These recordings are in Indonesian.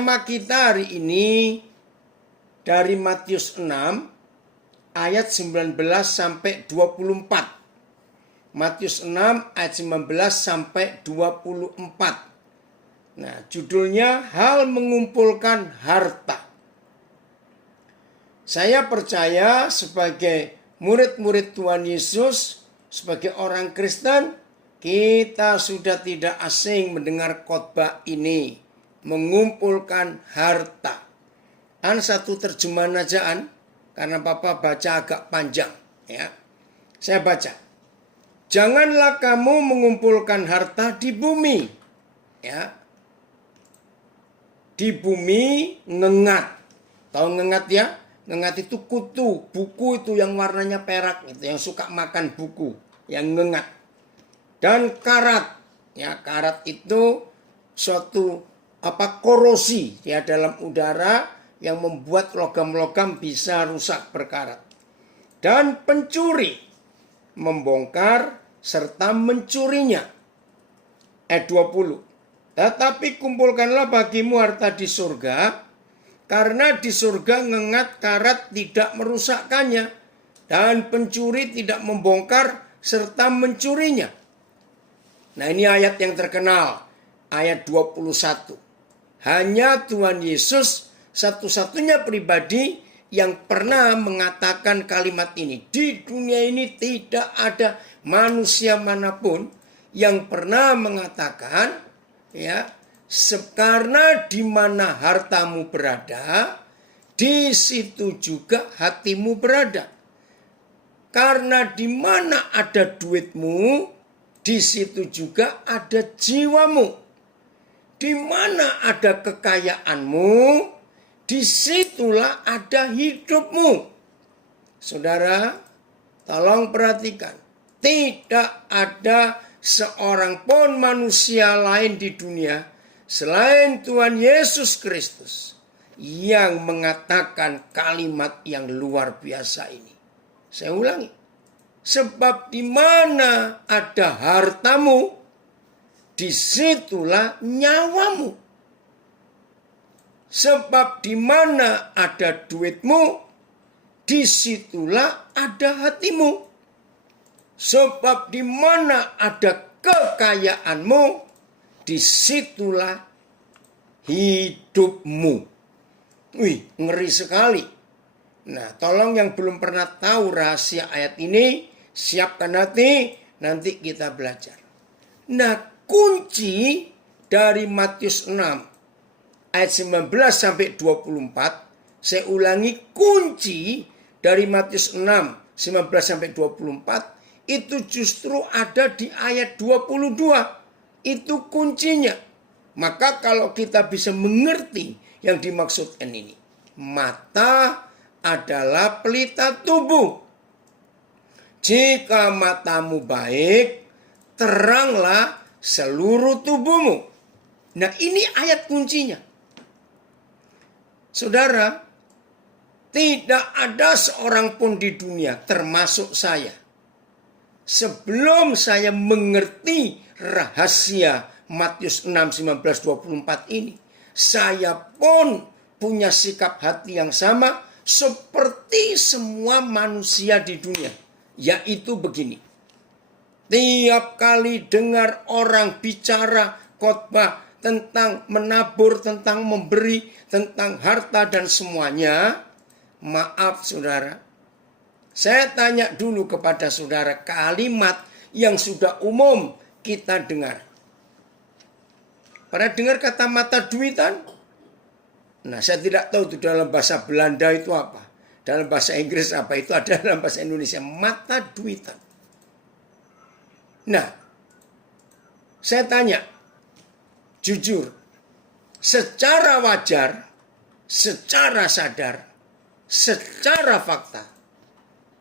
tema kita hari ini dari Matius 6 ayat 19 sampai 24. Matius 6 ayat 19 sampai 24. Nah, judulnya hal mengumpulkan harta. Saya percaya sebagai murid-murid Tuhan Yesus, sebagai orang Kristen, kita sudah tidak asing mendengar khotbah ini, mengumpulkan harta. Satu terjemahan ajaan, karena Bapak baca agak panjang, ya. Saya baca. Janganlah kamu mengumpulkan harta di bumi, ya. Di bumi ngengat. Tahu ngengat ya? Ngengat itu kutu, buku itu yang warnanya perak, itu yang suka makan buku, yang ngengat. Dan karat, ya, karat itu suatu korosi ya dalam udara yang membuat logam-logam bisa rusak berkarat. Dan pencuri membongkar serta mencurinya. Ayat 20. Tetapi kumpulkanlah bagimu harta di surga, karena di surga ngengat karat tidak merusakkannya, dan pencuri tidak membongkar serta mencurinya. Nah, ini ayat yang terkenal, ayat 21. Hanya Tuhan Yesus satu-satunya pribadi yang pernah mengatakan kalimat ini. Di dunia ini tidak ada manusia manapun yang pernah mengatakan, ya, karena di mana hartamu berada, di situ juga hatimu berada. Karena di mana ada duitmu, di situ juga ada jiwamu. Di mana ada kekayaanmu, disitulah ada hidupmu. Saudara, tolong perhatikan. Tidak ada seorang pun manusia lain di dunia selain Tuhan Yesus Kristus yang mengatakan kalimat yang luar biasa ini. Saya ulangi. Sebab di mana ada hartamu, disitulah nyawamu. Sebab di mana ada duitmu, disitulah ada hatimu. Sebab di mana ada kekayaanmu, disitulah hidupmu. Wih, ngeri sekali. Nah, tolong yang belum pernah tahu rahasia ayat ini, siapkan hati, nanti kita belajar. Nah, kunci dari Matius 6 ayat 19 sampai 24, saya ulangi, kunci dari Matius 6 19 sampai 24 itu justru ada di ayat 22. Itu kuncinya. Maka kalau kita bisa mengerti yang dimaksudkan ini, mata adalah pelita tubuh. Jika matamu baik, teranglah seluruh tubuhmu. Nah, ini ayat kuncinya. Saudara, tidak ada seorang pun di dunia, termasuk saya, sebelum saya mengerti rahasia Matius 6, 19, 24 ini, saya pun punya sikap hati yang sama seperti semua manusia di dunia. Yaitu begini. Tiap kali dengar orang bicara khotbah tentang menabur, tentang memberi, tentang harta dan semuanya, maaf saudara, saya tanya dulu kepada saudara kalimat yang sudah umum kita dengar. Pernah dengar kata mata duitan? Nah, saya tidak tahu itu dalam bahasa Belanda itu apa. Dalam bahasa Inggris apa, itu ada dalam bahasa Indonesia. Mata duitan. Nah, saya tanya, jujur, secara wajar, secara sadar, secara fakta,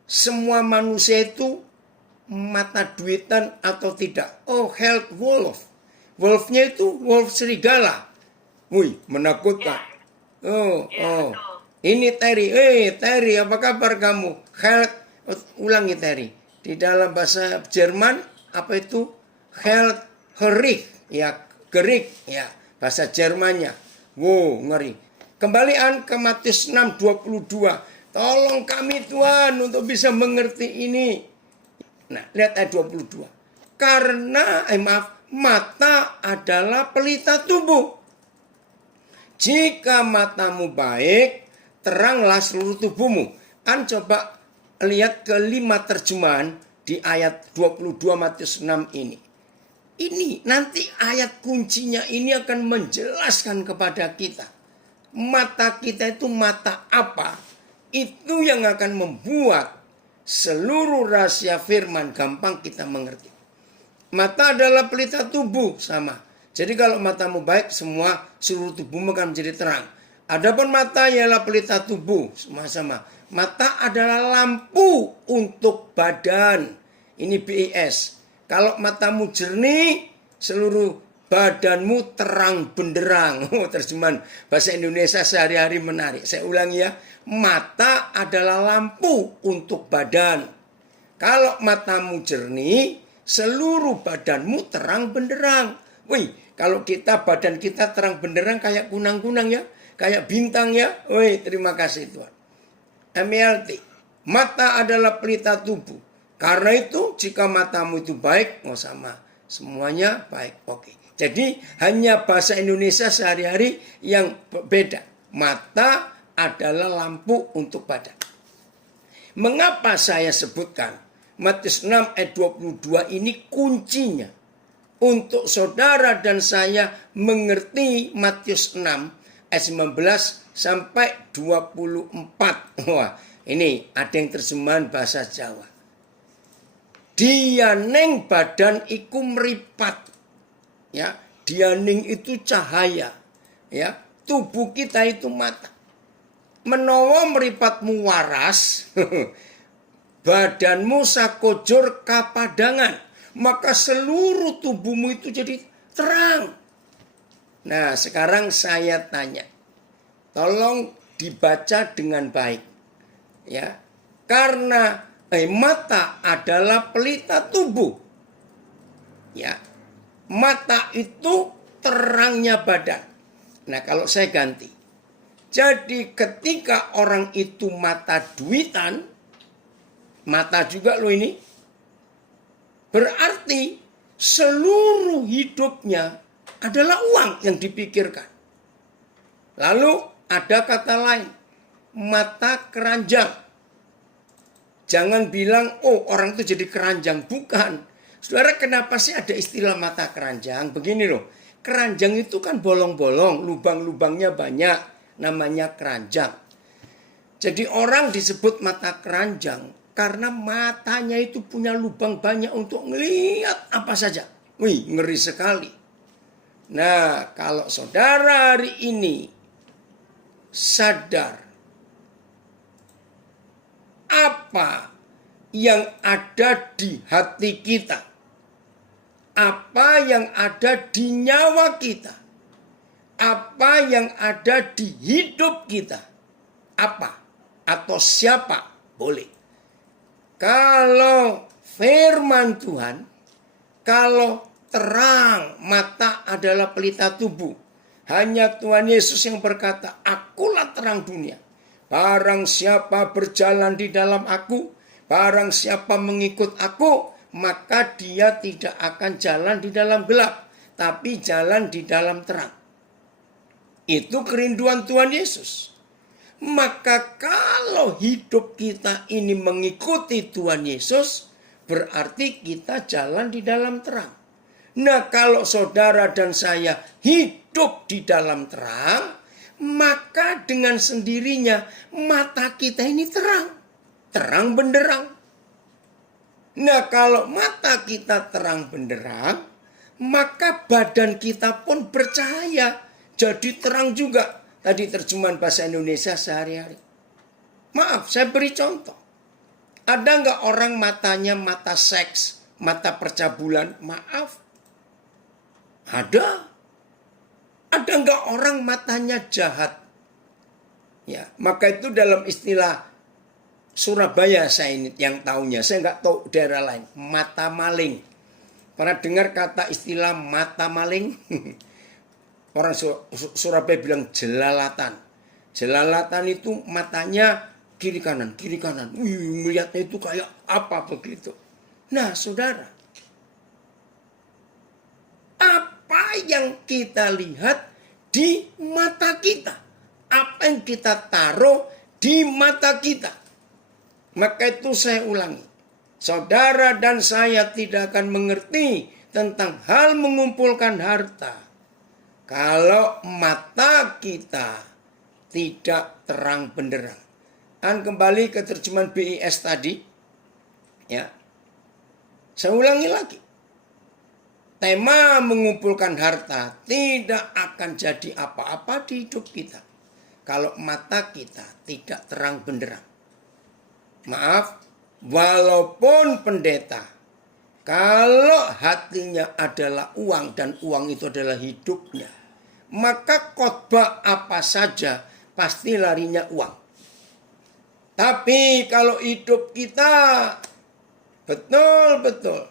semua manusia itu mata duitan atau tidak? Oh, health wolf. Wolfnya itu wolf serigala. Wih, menakutkan. Oh. Ini Terry. Terry, apa kabar kamu? Health, ulangi Terry. Di dalam bahasa Jerman, apa itu? Health, Gerig. Ya, Gerig. Ya, bahasa Jermannya. Wow, ngeri. Kembalian ke Matius 6:22. Tolong kami Tuhan untuk bisa mengerti ini. Nah, lihat ayat 22. Karena, mata adalah pelita tubuh. Jika matamu baik, teranglah seluruh tubuhmu. Coba lihat ke 5 terjemahan di ayat 22 Matius 6 ini. Ini nanti ayat kuncinya ini akan menjelaskan kepada kita. Mata kita itu mata apa? Itu yang akan membuat seluruh rahasia firman gampang kita mengerti. Mata adalah pelita tubuh, sama. Jadi kalau matamu baik, semua seluruh tubuhmu akan menjadi terang. Adapun mata ialah pelita tubuh, semua sama. Mata adalah lampu untuk badan. Ini BIS. Kalau matamu jernih, seluruh badanmu terang benderang. Terjemahan bahasa Indonesia sehari-hari menarik. Saya ulangi ya. Mata adalah lampu untuk badan. Kalau matamu jernih, seluruh badanmu terang benderang. Wih, kalau badan kita terang benderang kayak kunang-kunang ya. Kayak bintang ya. Wih, terima kasih Tuhan. MLT. Mata adalah pelita tubuh. Karena itu jika matamu itu baik, sama. Semuanya baik. Oke. Jadi hanya bahasa Indonesia sehari-hari yang beda. Mata adalah lampu untuk badan. Mengapa saya sebutkan Matius 6 ayat 22 ini kuncinya untuk saudara dan saya mengerti Matius 6 ayat 19 sampai 24. Wah, ini ada yang terjemahan bahasa Jawa. Dianing badan iku meripat. Ya, dianing itu cahaya. Ya, tubuh kita itu mata. Menawa meripatmu waras, badanmu sakojur kapadangan, maka seluruh tubuhmu itu jadi terang. Nah, sekarang saya tanya. Tolong dibaca dengan baik. Ya. Karena mata adalah pelita tubuh. Ya. Mata itu terangnya badan. Nah, kalau saya ganti. Jadi ketika orang itu mata duitan, mata juga loh ini, berarti seluruh hidupnya adalah uang yang dipikirkan. Lalu ada kata lain, mata keranjang. Jangan bilang, oh orang itu jadi keranjang. Bukan. Saudara, kenapa sih ada istilah mata keranjang? Begini loh, keranjang itu kan bolong-bolong, lubang-lubangnya banyak. Namanya keranjang. Jadi orang disebut mata keranjang karena matanya itu punya lubang banyak untuk ngelihat apa saja. Wih, ngeri sekali. Nah, kalau saudara hari ini sadar apa yang ada di hati kita, apa yang ada di nyawa kita, apa yang ada di hidup kita, apa atau siapa, boleh. Kalau firman Tuhan, kalau terang, mata adalah pelita tubuh. Hanya Tuhan Yesus yang berkata, akulah terang dunia. Barang siapa berjalan di dalam aku, barang siapa mengikut aku, maka dia tidak akan jalan di dalam gelap, tapi jalan di dalam terang. Itu kerinduan Tuhan Yesus. Maka kalau hidup kita ini mengikuti Tuhan Yesus, berarti kita jalan di dalam terang. Nah, kalau saudara dan saya hidup di dalam terang, maka dengan sendirinya mata kita ini terang. Terang benderang. Nah, kalau mata kita terang benderang, maka badan kita pun bercahaya. Jadi terang juga. Tadi terjemahan bahasa Indonesia sehari-hari. Maaf, saya beri contoh. Ada nggak orang matanya mata seks, mata percabulan? Maaf. Ada. Ada nggak orang matanya jahat? Ya, maka itu dalam istilah Surabaya saya ini yang tahunya. Saya nggak tahu daerah lain. Mata maling. Pernah dengar kata istilah mata maling? Orang Surabaya bilang jelalatan. Jelalatan itu matanya kiri kanan, kiri kanan. Melihatnya itu kayak apa begitu. Nah saudara, apa yang kita lihat di mata kita? Apa yang kita taruh di mata kita? Maka itu saya ulangi. Saudara dan saya tidak akan mengerti tentang hal mengumpulkan harta kalau mata kita tidak terang benderang. Dan kembali ke terjemahan BIS tadi, ya, saya ulangi lagi. Tema mengumpulkan harta tidak akan jadi apa-apa di hidup kita kalau mata kita tidak terang benderang. Maaf, walaupun pendeta, kalau hatinya adalah uang dan uang itu adalah hidupnya, maka khotbah apa saja pasti larinya uang. Tapi kalau hidup kita betul-betul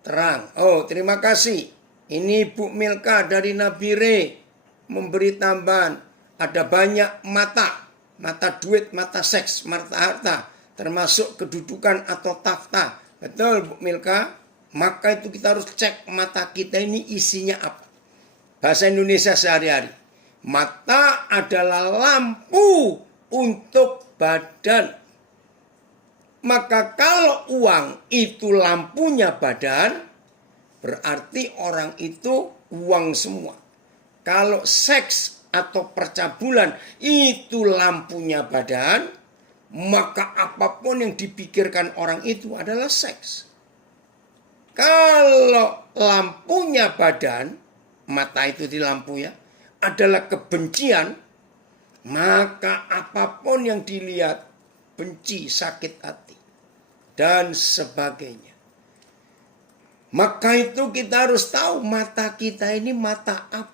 terang. Oh, terima kasih. Ini Bu Milka dari Nabire memberi tambahan. Ada banyak mata. Mata duit, mata seks, mata harta. Termasuk kedudukan atau takhta. Betul Bu Milka? Maka itu kita harus cek mata kita ini isinya apa. Bahasa Indonesia sehari-hari. Mata adalah lampu untuk badan. Maka kalau uang itu lampunya badan, berarti orang itu uang semua. Kalau seks atau percabulan itu lampunya badan, maka apapun yang dipikirkan orang itu adalah seks. Kalau lampunya badan, mata itu di lampu ya, adalah kebencian, maka apapun yang dilihat, benci, sakit hati, dan sebagainya. Maka itu kita harus tahu mata kita ini mata apa.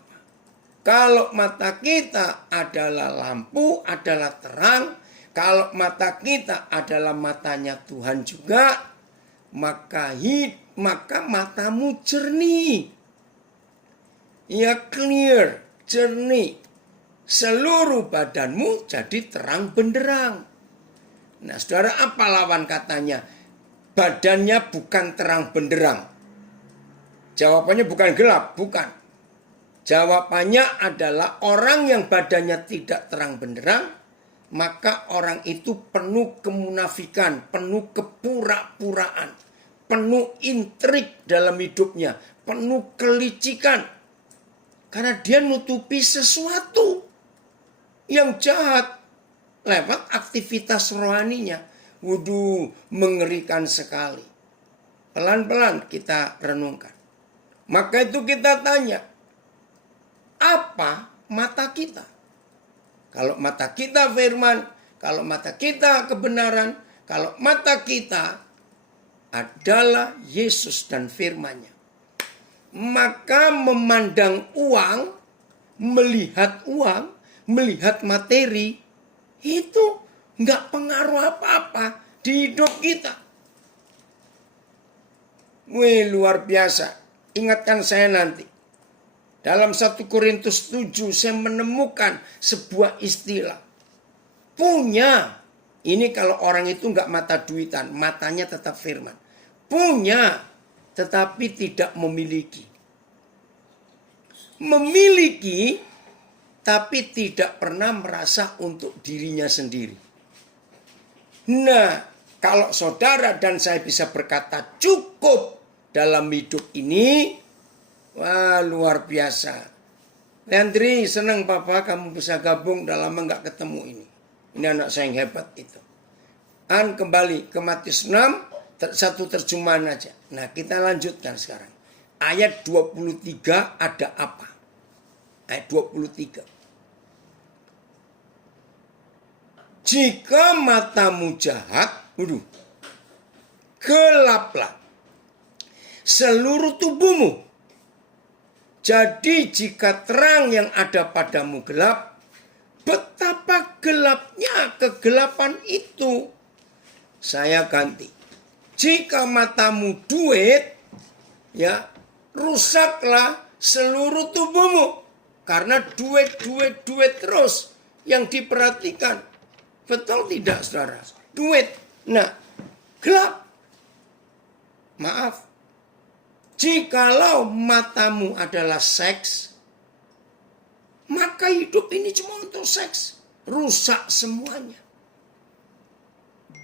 Kalau mata kita adalah lampu, adalah terang, kalau mata kita adalah matanya Tuhan juga, maka matamu jernih. Ya clear, jernih. Seluruh badanmu jadi terang benderang. Nah saudara, apa lawan katanya? Badannya bukan terang benderang. Jawabannya bukan gelap, bukan. Jawabannya adalah orang yang badannya tidak terang benderang, maka orang itu penuh kemunafikan, penuh kepura-puraan, penuh intrik dalam hidupnya, penuh kelicikan. Karena dia nutupi sesuatu yang jahat lewat aktivitas rohaninya. Waduh, mengerikan sekali. Pelan-pelan kita renungkan. Maka itu kita tanya, apa mata kita? Kalau mata kita firman, kalau mata kita kebenaran, kalau mata kita adalah Yesus dan firman-Nya, maka memandang uang, melihat materi, itu nggak pengaruh apa-apa di hidup kita. Wih, luar biasa. Ingatkan saya nanti. Dalam 1 Korintus 7 saya menemukan sebuah istilah. Punya. Ini kalau orang itu nggak mata duitan, matanya tetap firman. Punya, tetapi tidak memiliki. Memiliki, tapi tidak pernah merasa untuk dirinya sendiri. Nah, kalau saudara dan saya bisa berkata cukup dalam hidup ini, wah luar biasa. Leandri, senang Papa kamu bisa gabung, udah lama nggak ketemu ini. Ini anak saya yang hebat itu. Dan kembali ke Matius 6, satu terjemahan aja. Nah kita lanjutkan sekarang. Ayat 23 ada apa? Ayat 23. Jika matamu jahat, gelaplah seluruh tubuhmu. Jadi jika terang yang ada padamu gelap, betapa gelapnya kegelapan itu. Saya ganti. Jika matamu duit, ya rusaklah seluruh tubuhmu. Karena duit terus yang diperhatikan. Betul tidak, saudara? Duit. Nah, gelap. Maaf. Jikalau matamu adalah seks, maka hidup ini cuma untuk seks. Rusak semuanya.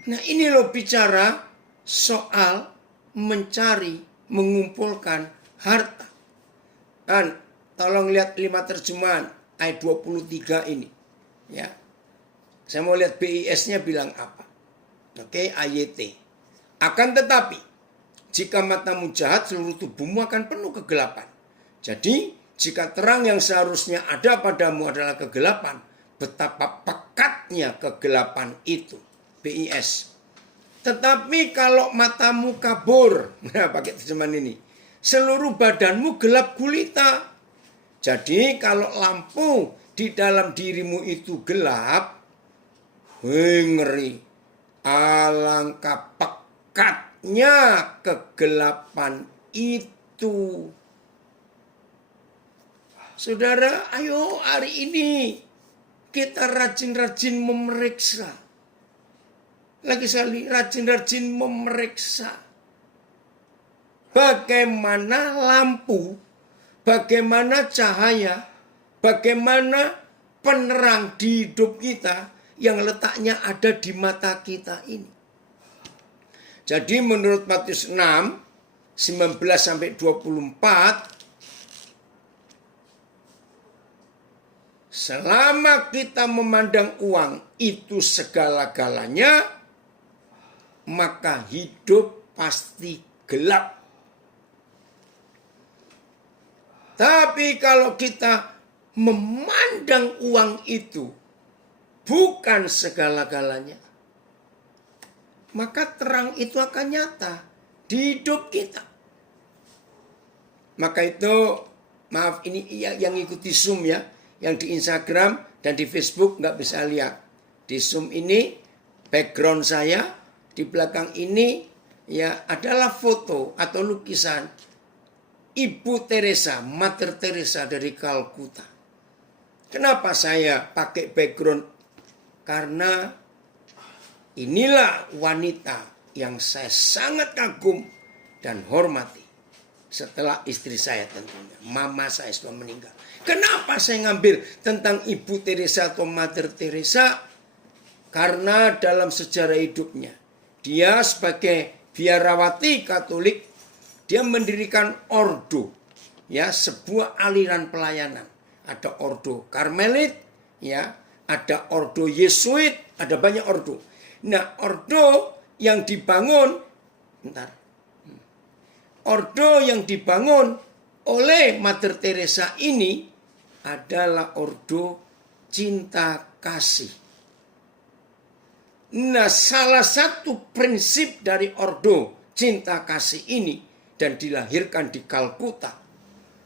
Nah, ini loh bicara soal mencari, mengumpulkan harta. Dan tolong lihat 5 terjemahan ayat 23 ini. Ya. Saya mau lihat BIS-nya bilang apa. Oke, AYT. Akan tetapi, jika matamu jahat, seluruh tubuhmu akan penuh kegelapan. Jadi, jika terang yang seharusnya ada padamu adalah kegelapan, betapa pekatnya kegelapan itu. BIS. Tetapi kalau matamu kabur, nah pakai terjemahan ini, seluruh badanmu gelap gulita. Jadi kalau lampu di dalam dirimu itu gelap, ngeri. Alangkah pekatnya kegelapan itu. Saudara, ayo hari ini kita rajin-rajin memeriksa. Lagi sekali rajin-rajin memeriksa. Bagaimana lampu, bagaimana cahaya, bagaimana penerang di hidup kita yang letaknya ada di mata kita ini. Jadi menurut Matius 6, 19-24, selama kita memandang uang itu segala-galanya, maka hidup pasti gelap. Tapi kalau kita memandang uang itu bukan segala-galanya, maka terang itu akan nyata di hidup kita. Maka itu, maaf ini yang ikuti Zoom ya, yang di Instagram dan di Facebook nggak bisa lihat. Di Zoom ini background saya, di belakang ini ya adalah foto atau lukisan Ibu Teresa, Mother Teresa dari Kalkuta. Kenapa saya pakai background? Karena inilah wanita yang saya sangat kagum dan hormati. Setelah istri saya tentunya, mama saya sudah meninggal. Kenapa saya ngambil tentang Ibu Teresa atau Mother Teresa? Karena dalam sejarah hidupnya, dia sebagai biarawati Katolik, dia mendirikan ordo, ya, sebuah aliran pelayanan. Ada ordo Karmelit, ya, ada ordo Yesuit, ada banyak ordo. Nah, ordo yang dibangun, ordo yang dibangun oleh Mother Teresa ini adalah ordo cinta kasih. Nah, salah satu prinsip dari ordo cinta kasih ini dan dilahirkan di Kalkuta,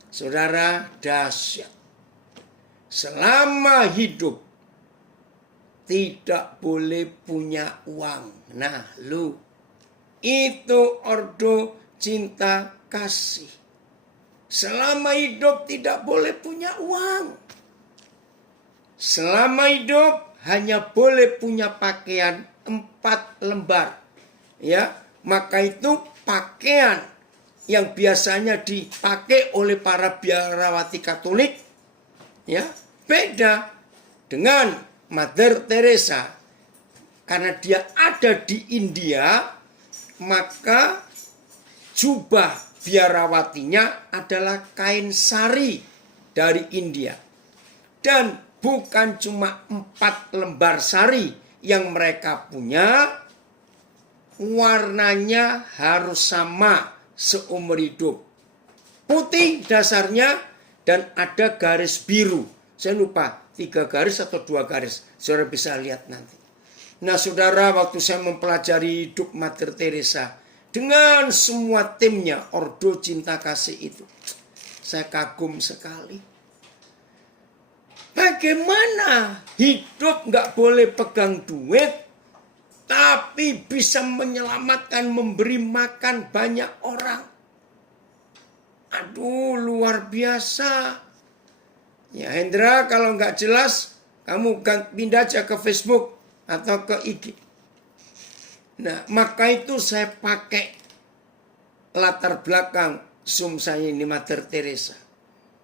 saudara, dahsyat. Selama hidup tidak boleh punya uang. Nah, itu ordo cinta kasih. Selama hidup tidak boleh punya uang. Selama hidup hanya boleh punya pakaian 4 lembar. Ya, maka itu pakaian yang biasanya dipakai oleh para biarawati Katolik, ya, beda dengan Mother Teresa. Karena dia ada di India, maka jubah biarawatinya adalah kain sari dari India. Dan bukan cuma 4 lembar sari yang mereka punya, warnanya harus sama seumur hidup. Putih dasarnya dan ada garis biru. Saya lupa 3 garis atau 2 garis. Saudara bisa lihat nanti. Nah, saudara, waktu saya mempelajari hidup Mother Teresa dengan semua timnya, ordo cinta kasih itu, saya kagum sekali. Bagaimana hidup nggak boleh pegang duit, tapi bisa menyelamatkan, memberi makan banyak orang. Aduh, luar biasa. Ya Hendra, kalau nggak jelas, kamu pindah aja ke Facebook atau ke IG. Nah, maka itu saya pakai latar belakang Zoom saya ini Mother Teresa.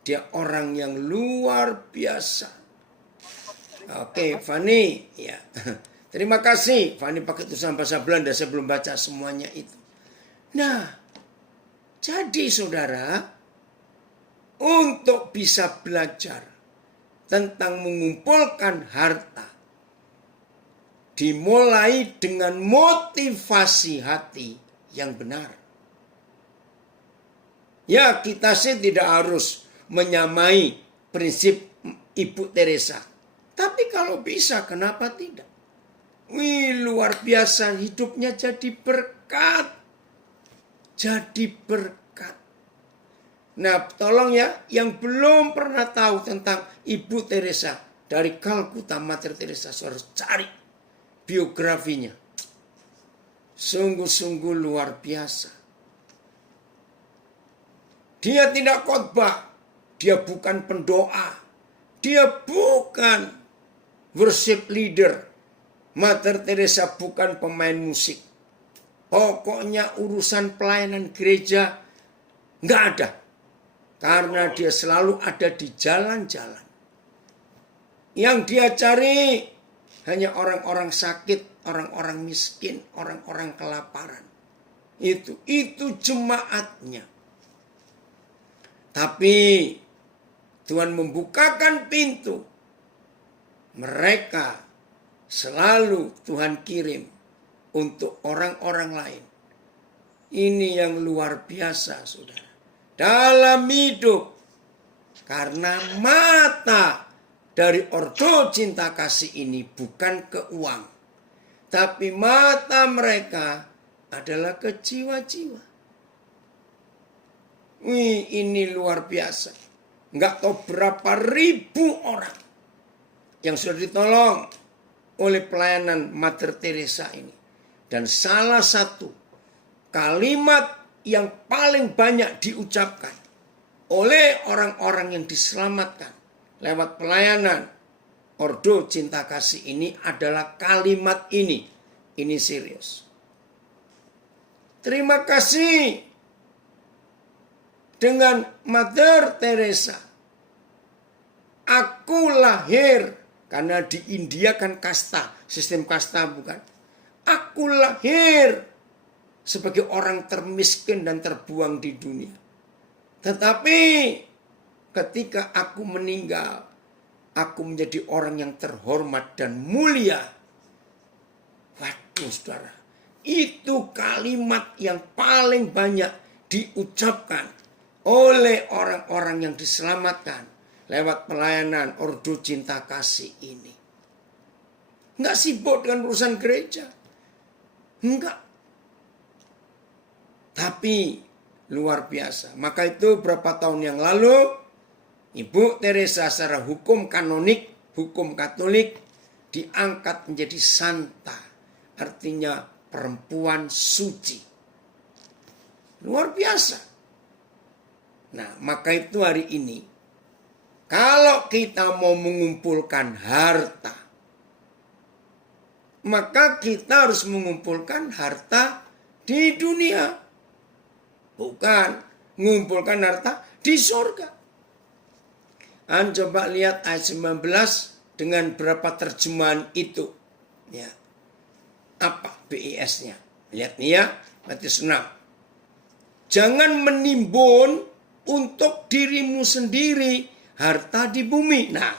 Dia orang yang luar biasa. Oke, Fani, ya. Terima kasih. Fani pakai tulisan bahasa Belanda, saya belum baca semuanya itu. Nah, jadi saudara, untuk bisa belajar tentang mengumpulkan harta, dimulai dengan motivasi hati yang benar. Ya, kita sih tidak harus menyamai prinsip Ibu Teresa. Tapi kalau bisa, kenapa tidak? Wih, luar biasa, hidupnya jadi berkat. Jadi berkat. Nah, tolong ya, yang belum pernah tahu tentang Ibu Teresa, dari Kalkuta Mother Teresa, harus cari biografinya. Sungguh-sungguh luar biasa. Dia tidak khotbah, dia bukan pendoa, dia bukan worship leader. Mother Teresa bukan pemain musik. Pokoknya urusan pelayanan gereja nggak ada. Karena dia selalu ada di jalan-jalan. Yang dia cari hanya orang-orang sakit, orang-orang miskin, orang-orang kelaparan. Itu jemaatnya. Tapi Tuhan membukakan pintu. Mereka selalu Tuhan kirim untuk orang-orang lain. Ini yang luar biasa, saudara. Dalam hidup, karena mata dari Ordo Cinta Kasih ini bukan ke uang, tapi mata mereka adalah ke jiwa-jiwa. Wih, ini luar biasa. Nggak tahu berapa ribu orang yang sudah ditolong oleh pelayanan Mother Teresa ini. Dan salah satu kalimat yang paling banyak diucapkan oleh orang-orang yang diselamatkan lewat pelayanan Ordo Cinta Kasih ini adalah kalimat ini. Ini serius. Terima kasih dengan Mother Teresa. Aku lahir, karena di India kan kasta, sistem kasta bukan. Aku lahir sebagai orang termiskin dan terbuang di dunia. Tetapi ketika aku meninggal, aku menjadi orang yang terhormat dan mulia. Waduh, saudara. Itu kalimat yang paling banyak diucapkan oleh orang-orang yang diselamatkan lewat pelayanan Ordo Cinta Kasih ini. Enggak sibuk dengan urusan gereja. Enggak. Tapi luar biasa. Maka itu berapa tahun yang lalu Ibu Teresa secara hukum kanonik, hukum Katolik diangkat menjadi santa. Artinya perempuan suci. Luar biasa. Nah, maka itu hari ini kalau kita mau mengumpulkan harta, maka kita harus mengumpulkan harta di dunia. Bukan mengumpulkan harta di surga. Coba lihat ayat 19 dengan berapa terjemahan itu. Ya. Apa BIS-nya? Lihat nih ya, Matius 6. Jangan menimbun untuk dirimu sendiri harta di bumi. Nah,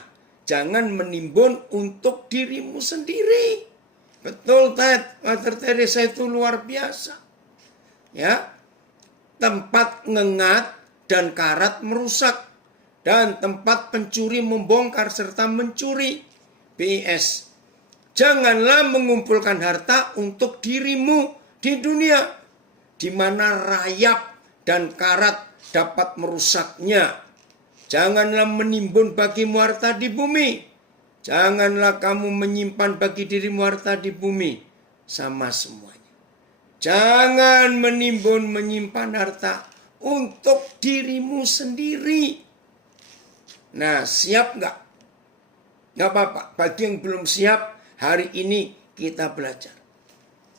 jangan menimbun untuk dirimu sendiri. Betul, Mother Teresa itu luar biasa. Ya. Tempat ngengat dan karat merusak. Dan tempat pencuri membongkar serta mencuri. BIS. Janganlah mengumpulkan harta untuk dirimu di dunia, di mana rayap dan karat dapat merusaknya. Janganlah menimbun bagimu harta di bumi. Janganlah kamu menyimpan bagi dirimu harta di bumi. Sama semuanya. Jangan menimbun menyimpan harta untuk dirimu sendiri. Nah, siap nggak? Nggak apa-apa. Bagi yang belum siap, hari ini kita belajar.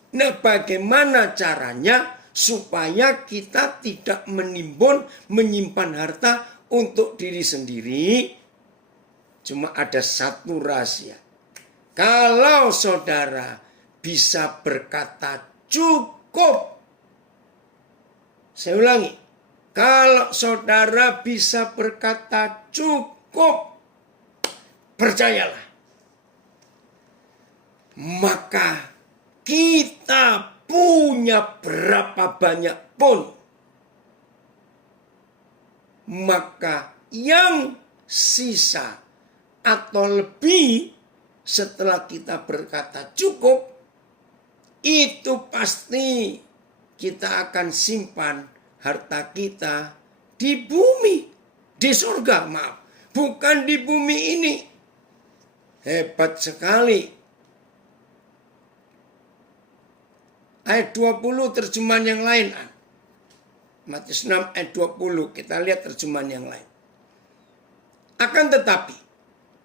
Nah, bagaimana caranya supaya kita tidak menimbun, menyimpan harta untuk diri sendiri? Cuma ada satu rahasia. Kalau saudara bisa berkata cukup. Saya ulangi. Kalau saudara bisa berkata cukup, percayalah. Maka kita punya berapa banyak pun, maka yang sisa atau lebih setelah kita berkata cukup, itu pasti kita akan simpan harta kita di bumi, di surga, maaf, bukan di bumi ini. Hebat sekali. Ayat 20 terjemahan yang lain. Matius 6 ayat 20, kita lihat terjemahan yang lain. Akan tetapi,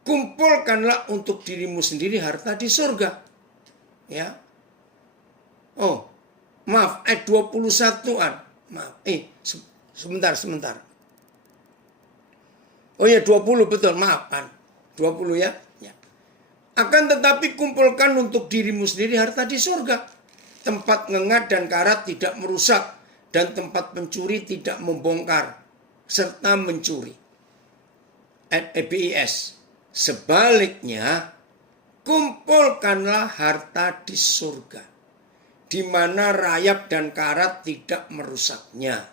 kumpulkanlah untuk dirimu sendiri harta di surga. Ya. Oh, maaf, ayat 21-an. Maaf, sebentar. Oh ya, 20 betul, maaf kan. 20 ya. Akan tetapi kumpulkan untuk dirimu sendiri harta di surga. Tempat ngengat dan karat tidak merusak, dan tempat pencuri tidak membongkar, serta mencuri. BIS. Sebaliknya, kumpulkanlah harta di surga, di mana rayap dan karat tidak merusaknya.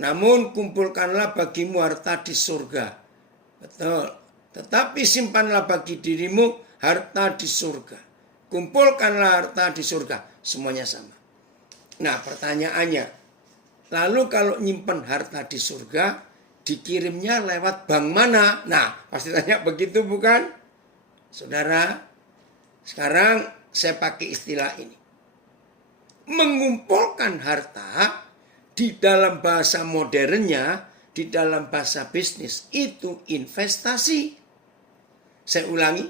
Namun kumpulkanlah bagimu harta di surga. Betul. Tetapi simpanlah bagi dirimu harta di surga. Kumpulkanlah harta di surga. Semuanya sama. Nah, pertanyaannya, lalu kalau nyimpen harta di surga, dikirimnya lewat bank mana? Nah, pasti tanya begitu bukan? Saudara, sekarang saya pakai istilah ini. Mengumpulkan harta di dalam bahasa modernnya, di dalam bahasa bisnis, itu investasi. Saya ulangi,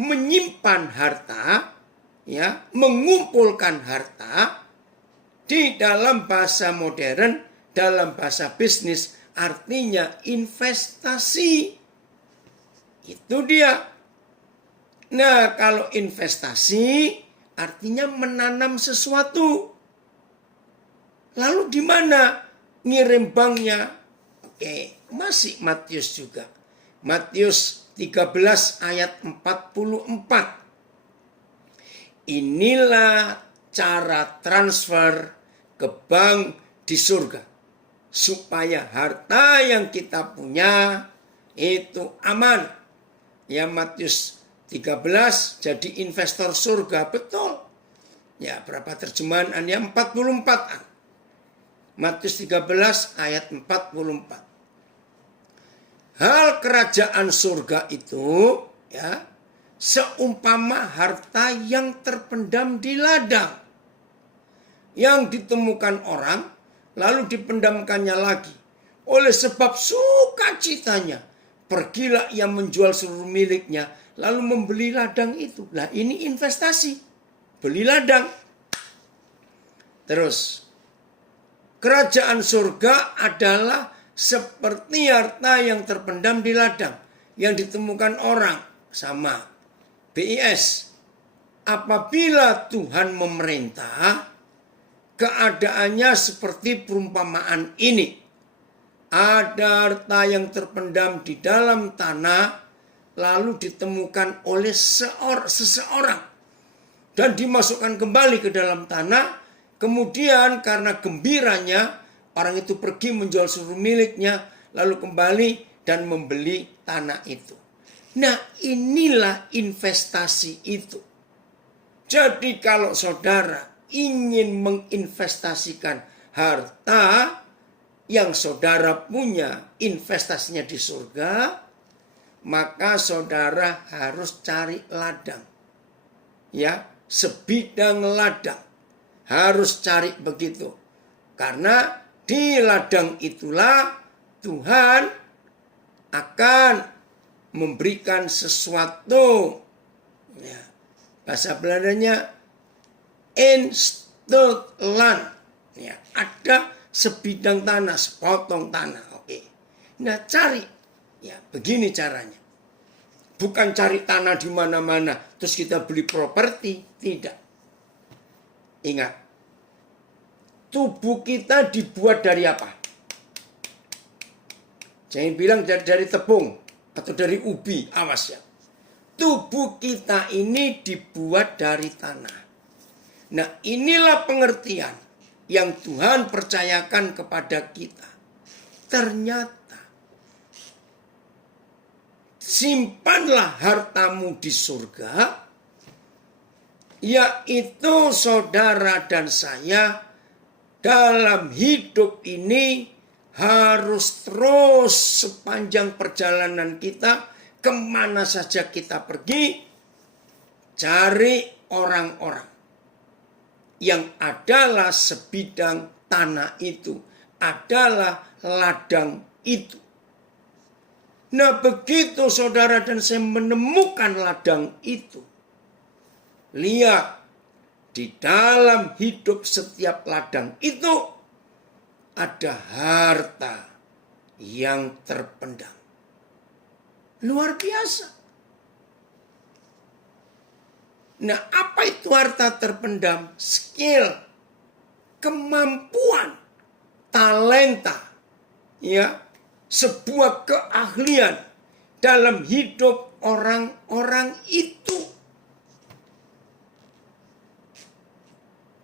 menyimpan harta, ya, mengumpulkan harta di dalam bahasa modern, dalam bahasa bisnis, artinya investasi. Itu dia. Nah, kalau investasi artinya menanam sesuatu. Lalu di mana ngirim banknya? Oke, masih Matius juga. Matius 13 ayat 44. Inilah cara transfer ke bank di surga, supaya harta yang kita punya itu aman. Ya, Matius 13 jadi investor surga, betul. Ya, berapa terjemahannya? 44. Matius 13 ayat 44. Hal kerajaan surga itu, ya, seumpama harta yang terpendam di ladang, yang ditemukan orang, lalu dipendamkannya lagi. Oleh sebab sukacitanya, pergilah ia menjual seluruh miliknya, lalu membeli ladang itu. Nah, ini investasi. Beli ladang. Terus, kerajaan surga adalah seperti harta yang terpendam di ladang, yang ditemukan orang. Sama. BIS, apabila Tuhan memerintah, keadaannya seperti perumpamaan ini. Ada harta yang terpendam di dalam tanah, lalu ditemukan oleh seseorang, dan dimasukkan kembali ke dalam tanah. Kemudian karena gembiranya, orang itu pergi menjual seluruh miliknya, lalu kembali dan membeli tanah itu. Nah, inilah investasi itu. Jadi kalau saudara ingin menginvestasikan harta yang saudara punya, investasinya di surga, maka saudara harus cari ladang. Ya, sebidang ladang. Harus cari begitu. Karena Di ladang itulah Tuhan akan memberikan sesuatu. Ya, bahasa Belandanya Instutland. Ya, ada sebidang tanah, sepotong tanah. Oke. Nah, cari. Ya, begini caranya. Bukan cari tanah di mana-mana terus kita beli properti, tidak. Ingat. Tubuh kita dibuat dari apa? Jangan bilang dari tepung atau dari ubi, awas ya. Tubuh kita ini dibuat dari tanah. Nah, inilah pengertian yang Tuhan percayakan kepada kita. Ternyata simpanlah hartamu di surga, yaitu saudara dan saya dalam hidup ini harus terus sepanjang perjalanan kita, kemana saja kita pergi, cari orang-orang yang adalah sebidang tanah itu, adalah ladang itu. Nah, begitu saudara dan saya menemukan ladang itu, lihat, di dalam hidup setiap ladang itu ada harta yang terpendam. Luar biasa. Nah, apa itu harta terpendam? Skill, kemampuan, talenta, ya, sebuah keahlian dalam hidup orang-orang itu.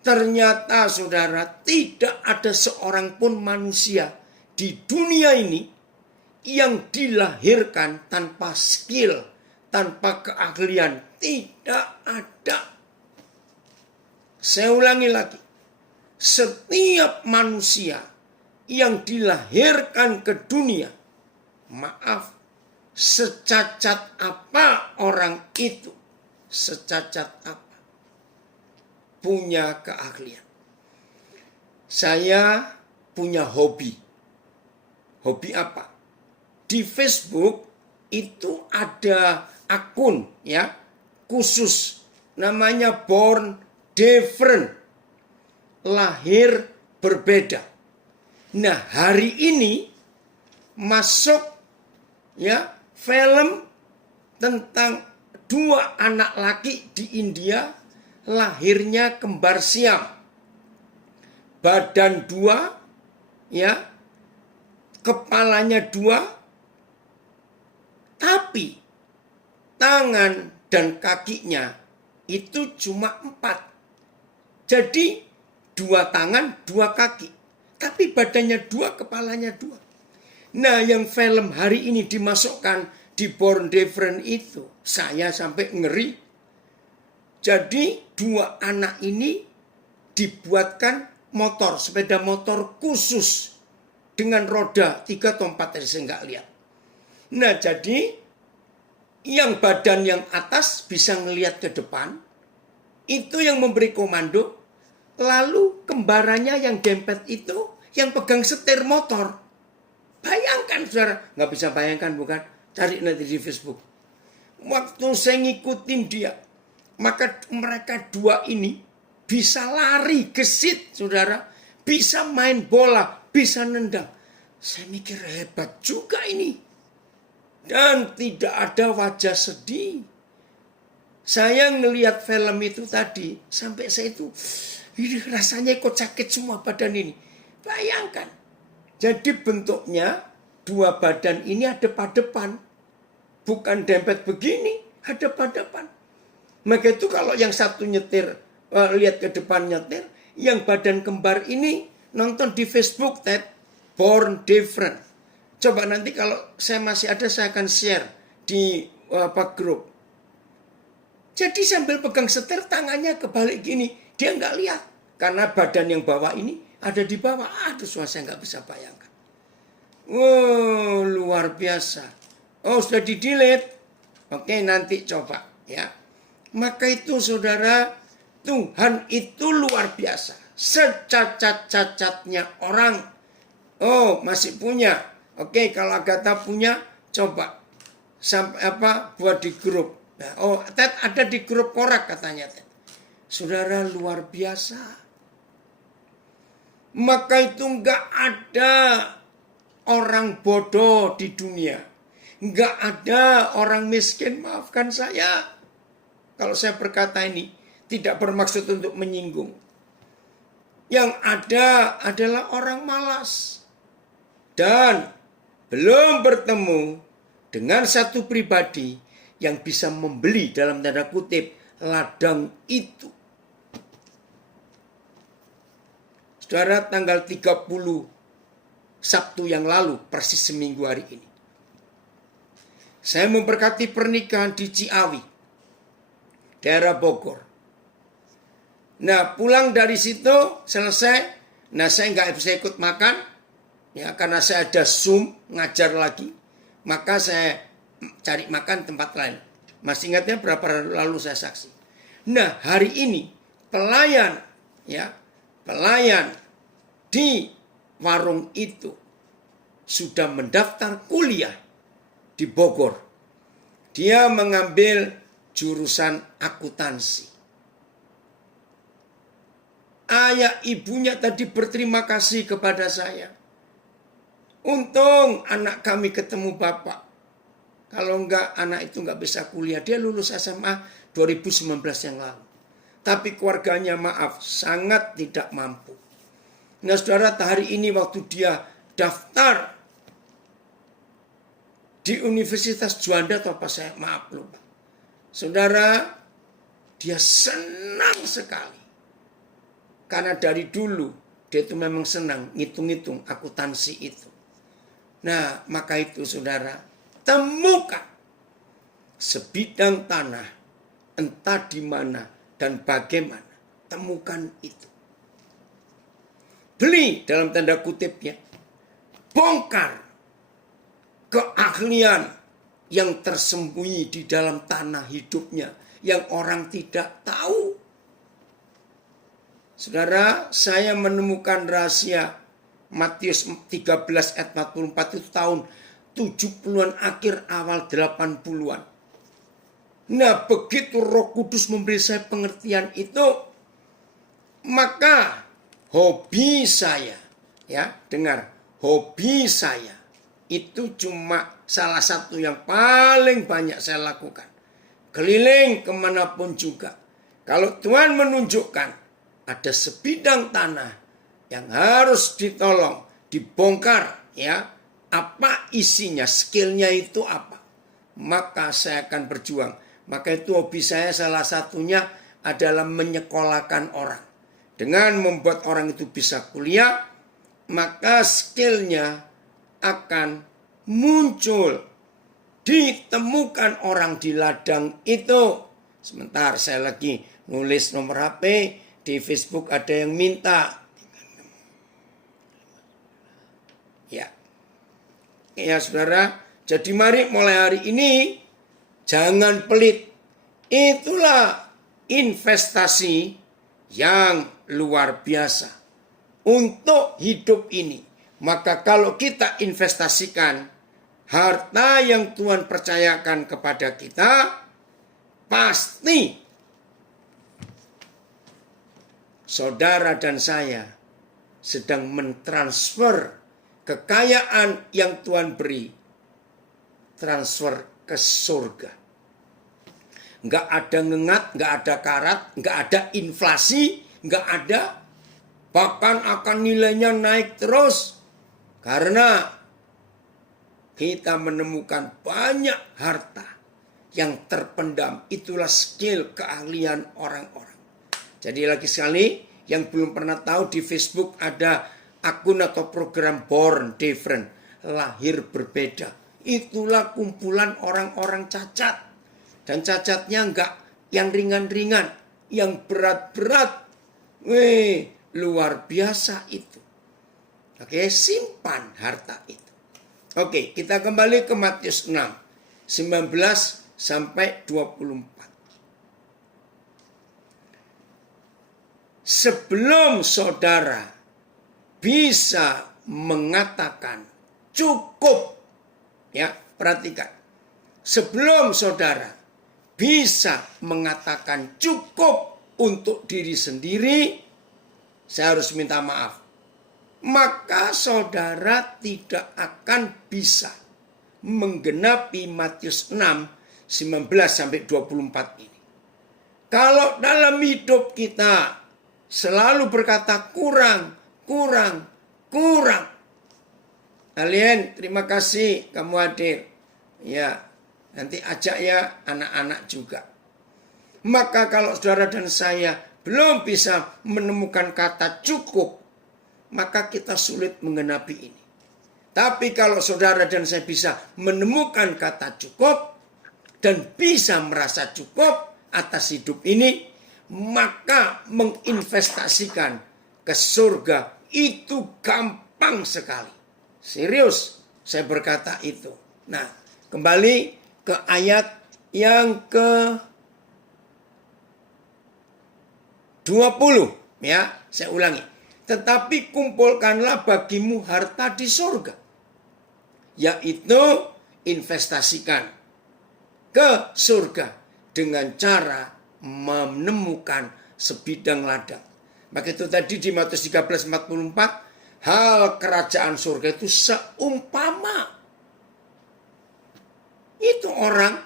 Ternyata saudara, tidak ada seorang pun manusia di dunia ini yang dilahirkan tanpa skill, tanpa keahlian. Tidak ada. Saya ulangi lagi. Setiap manusia yang dilahirkan ke dunia, maaf, secacat apa orang itu, secacat apa, punya keahlian. Saya punya hobi. Hobi apa? Di Facebook itu ada akun ya khusus namanya Born Different, lahir berbeda. Nah, hari ini masuk ya film tentang 2 anak laki di India, lahirnya kembar siam. Badan 2, ya, kepalanya 2, tapi tangan dan kakinya itu cuma 4. Jadi 2 tangan, 2 kaki. Tapi badannya 2, kepalanya 2. Nah, yang film hari ini dimasukkan di Born Different itu, saya sampai ngeri. Jadi 2 anak ini dibuatkan motor, sepeda motor khusus dengan roda 3 atau 4, tadi saya nggak lihat. Nah, jadi yang badan yang atas bisa ngelihat ke depan, itu yang memberi komando. Lalu kembarannya yang dempet itu yang pegang setir motor. Bayangkan saudara, nggak bisa bayangkan bukan? Cari nanti di Facebook. Waktu saya ngikutin dia, maka mereka 2 ini bisa lari gesit saudara, bisa main bola, bisa nendang. Saya mikir hebat juga ini. Dan tidak ada wajah sedih. Saya ngelihat film itu tadi, sampai saya itu, ini rasanya kok sakit semua badan ini. Bayangkan. Jadi bentuknya 2 badan ini hadap-hadapan. Bukan dempet begini, hadap-hadapan. Maka itu kalau yang satu nyetir, lihat ke depan nyetir, yang badan kembar ini nonton di Facebook, Ted, Born Different. Coba nanti kalau saya masih ada, saya akan share di grup. Jadi sambil pegang setir, tangannya kebalik gini, dia nggak lihat. Karena badan yang bawah ini ada di bawah. Aduh, saya nggak bisa bayangkan. Wow, luar biasa. Oh, sudah di-delete. Oke, nanti coba ya. Maka itu saudara, Tuhan itu luar biasa. Secacat-cacatnya orang, Oh, masih punya. Oke, kalau Agatha punya, coba sampai buat di grup. Nah, oh, Ted ada di grup Korak katanya, Ted. Saudara, luar biasa. Maka itu enggak ada orang bodoh di dunia. Enggak ada orang miskin, maafkan saya. Kalau saya berkata ini, tidak bermaksud untuk menyinggung. Yang ada adalah orang malas. Dan belum bertemu dengan satu pribadi yang bisa membeli dalam tanda kutip ladang itu. Saudara, tanggal 30 Sabtu yang lalu, persis seminggu hari ini, saya memberkati pernikahan di Ciawi, daerah Bogor. Nah, pulang dari situ selesai. Nah, saya nggak bisa ikut makan, ya karena saya ada Zoom ngajar lagi. Maka saya cari makan tempat lain. Masih ingatnya berapa hari lalu saya saksi. Nah, hari ini pelayan di warung itu sudah mendaftar kuliah di Bogor. Dia mengambil jurusan akuntansi. Ayah ibunya tadi berterima kasih kepada saya. Untung anak kami ketemu bapak. Kalau enggak, anak itu enggak bisa kuliah. Dia lulus SMA 2019 yang lalu. Tapi keluarganya maaf, sangat tidak mampu. Nah saudara, hari ini waktu dia daftar di Universitas Juanda atau apa saya maaf lupa. Saudara, dia senang sekali. Karena dari dulu dia itu memang senang ngitung-ngitung akuntansi itu. Nah, maka itu saudara, temukan sebidang tanah entah di mana dan bagaimana. Temukan itu. Beli dalam tanda kutipnya. Bongkar keahlian yang tersembunyi di dalam tanah hidupnya yang orang tidak tahu. Saudara, saya menemukan rahasia Matius 13 ayat 44 itu tahun 70-an akhir awal 80-an. Nah, begitu Roh Kudus memberi saya pengertian itu, maka hobi saya, ya, dengar, hobi saya itu cuma salah satu yang paling banyak saya lakukan. Keliling kemanapun juga. Kalau Tuhan menunjukkan ada sebidang tanah yang harus ditolong, dibongkar, ya, apa isinya, skillnya itu apa, maka saya akan berjuang. Maka itu hobi saya salah satunya adalah menyekolahkan orang. Dengan membuat orang itu bisa kuliah, maka skillnya akan muncul. Ditemukan orang di ladang itu. Sebentar, saya lagi nulis nomor HP. Di Facebook ada yang minta. Ya saudara, jadi mari mulai hari ini jangan pelit. Itulah investasi yang luar biasa untuk hidup ini. Maka kalau kita investasikan harta yang Tuhan percayakan kepada kita, pasti saudara dan saya sedang mentransfer kekayaan yang Tuhan beri, transfer ke surga. Nggak ada ngengat, nggak ada karat, nggak ada inflasi, nggak ada. Bahkan akan nilainya naik terus. Karena kita menemukan banyak harta yang terpendam. Itulah skill keahlian orang-orang. Jadi lagi sekali, yang belum pernah tahu di Facebook ada akun atau program Born Different, lahir berbeda. Itulah kumpulan orang-orang cacat. Dan cacatnya enggak yang ringan-ringan, yang berat-berat. Luar biasa itu. Oke, simpan harta itu. Oke, kita kembali ke Matius 6, 19 sampai 24. Sebelum saudara bisa mengatakan cukup. Ya, perhatikan. Sebelum saudara bisa mengatakan cukup untuk diri sendiri, saya harus minta maaf. Maka saudara tidak akan bisa menggenapi Matius 6, 19-24 ini. Kalau dalam hidup kita selalu berkata kurang, kurang, kurang. Kalian terima kasih kamu hadir. Ya, nanti ajak ya anak-anak juga. Maka kalau saudara dan saya belum bisa menemukan kata cukup, maka kita sulit menggenapi ini. Tapi kalau saudara dan saya bisa menemukan kata cukup dan bisa merasa cukup atas hidup ini, maka menginvestasikan ke surga itu gampang sekali. Serius, saya berkata itu. Nah, kembali ke ayat yang ke-20. Ya, saya ulangi. Tetapi kumpulkanlah bagimu harta di surga. Yaitu investasikan ke surga dengan cara menemukan sebidang ladang. Maka itu tadi di Matius 13:44, hal kerajaan surga itu seumpama. Itu orang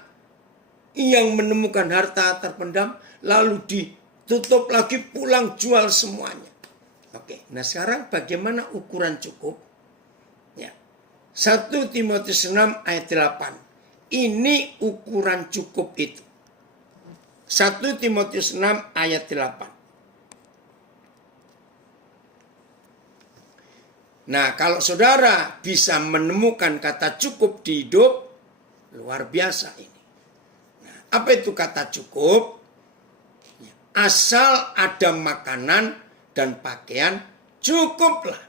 yang menemukan harta terpendam lalu ditutup lagi, pulang jual semuanya. Oke, nah sekarang bagaimana ukuran cukup? Ya. 1 Timotius 6 ayat 8. Ini ukuran cukup itu. 1 Timotius 6 ayat 8. Nah, kalau saudara bisa menemukan kata cukup di hidup, luar biasa ini. Nah, apa itu kata cukup? Asal ada makanan dan pakaian, cukuplah.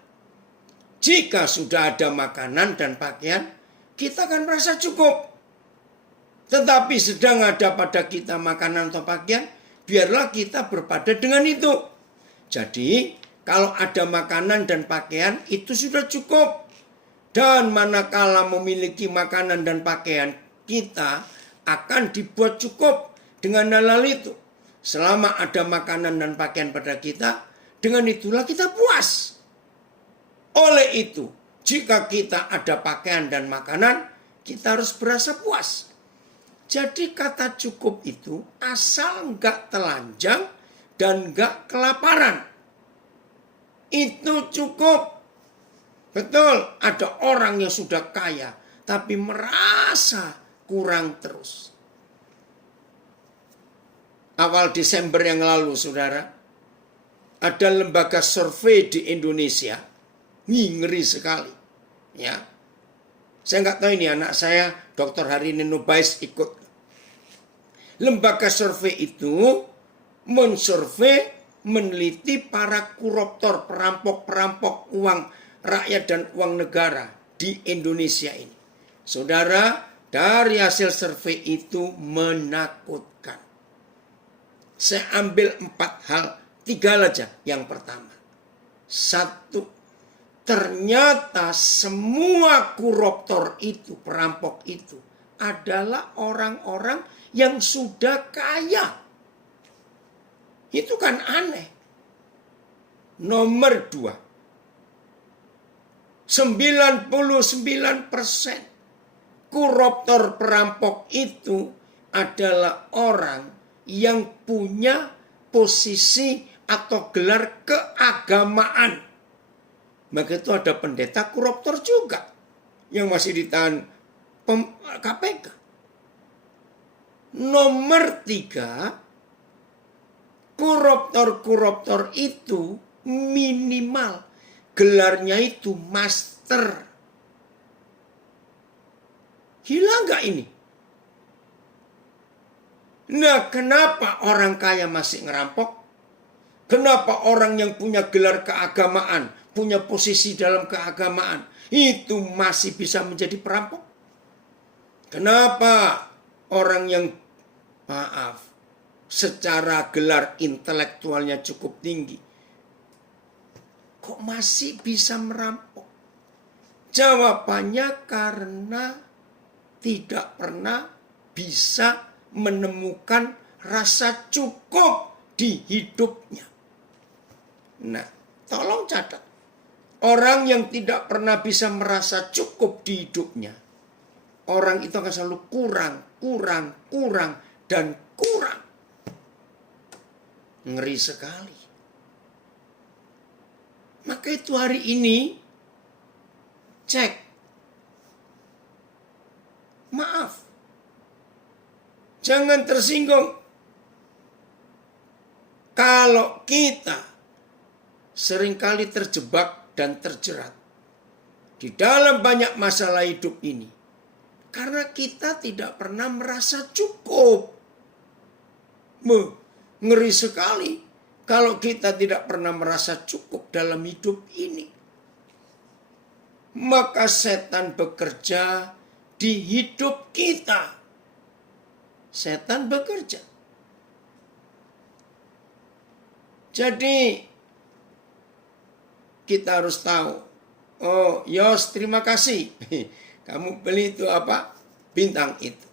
Jika sudah ada makanan dan pakaian, kita akan merasa cukup. Tetapi sedang ada pada kita makanan atau pakaian, biarlah kita berpada dengan itu. Jadi, kalau ada makanan dan pakaian, itu sudah cukup. Dan manakala memiliki makanan dan pakaian, kita akan dibuat cukup dengan hal itu. Selama ada makanan dan pakaian pada kita, dengan itulah kita puas. Oleh itu, jika kita ada pakaian dan makanan, kita harus berasa puas. Jadi kata cukup itu asal enggak telanjang dan enggak kelaparan. Itu cukup. Betul, ada orang yang sudah kaya, tapi merasa kurang terus. Awal Desember yang lalu, saudara, ada lembaga survei di Indonesia. Ngeri sekali. Ya. Saya nggak tahu ini anak saya, Dr. Harini Nubais ikut. Lembaga survei itu mensurvei, meneliti para koruptor, perampok-perampok uang rakyat dan uang negara di Indonesia ini. Saudara, dari hasil survei itu menakutkan. Saya ambil 4 hal, 3 saja. Yang pertama, 1, ternyata semua koruptor itu, perampok itu adalah orang-orang yang sudah kaya. Itu kan aneh. Nomor 2, 99% koruptor perampok itu adalah orang yang punya posisi atau gelar keagamaan. Maka itu ada pendeta koruptor juga yang masih ditahan KPK. Nomor 3, koruptor-koruptor itu minimal gelarnya itu master. Gila nggak ini? Nah, kenapa orang kaya masih ngerampok? Kenapa orang yang punya gelar keagamaan, punya posisi dalam keagamaan, itu masih bisa menjadi perampok? Kenapa orang yang, secara gelar intelektualnya cukup tinggi, kok masih bisa merampok? Jawabannya karena tidak pernah bisa menemukan rasa cukup di hidupnya. Nah, tolong catat. Orang yang tidak pernah bisa merasa cukup di hidupnya, orang itu akan selalu kurang, dan kurang. Ngeri sekali. Maka itu hari ini, cek. Maaf. Jangan tersinggung. Kalau kita seringkali terjebak dan terjerat di dalam banyak masalah hidup ini, karena kita tidak pernah merasa cukup. Ngeri sekali kalau kita tidak pernah merasa cukup dalam hidup ini. Maka setan bekerja di hidup kita. Setan bekerja. Jadi kita harus tahu. Oh, Yos, terima kasih. Kamu beli itu apa? Bintang itu.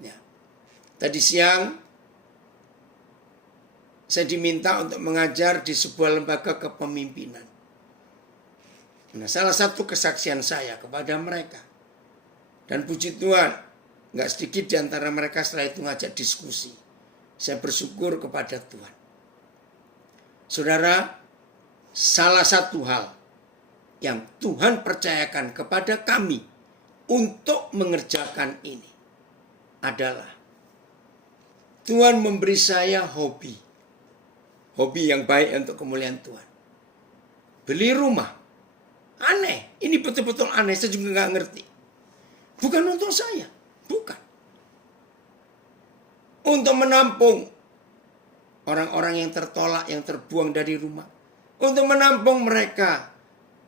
Ya. Tadi siang saya diminta untuk mengajar di sebuah lembaga kepemimpinan. Nah, salah satu kesaksian saya kepada mereka. Dan puji Tuhan, nggak sedikit di antara mereka setelah itu ngajak diskusi. Saya bersyukur kepada Tuhan. Saudara, salah satu hal yang Tuhan percayakan kepada kami untuk mengerjakan ini adalah Tuhan memberi saya hobi. Hobi yang baik untuk kemuliaan Tuhan. Beli rumah. Aneh. Ini betul-betul aneh. Saya juga nggak ngerti. Bukan untuk saya. Bukan. Untuk menampung orang-orang yang tertolak, yang terbuang dari rumah. Untuk menampung mereka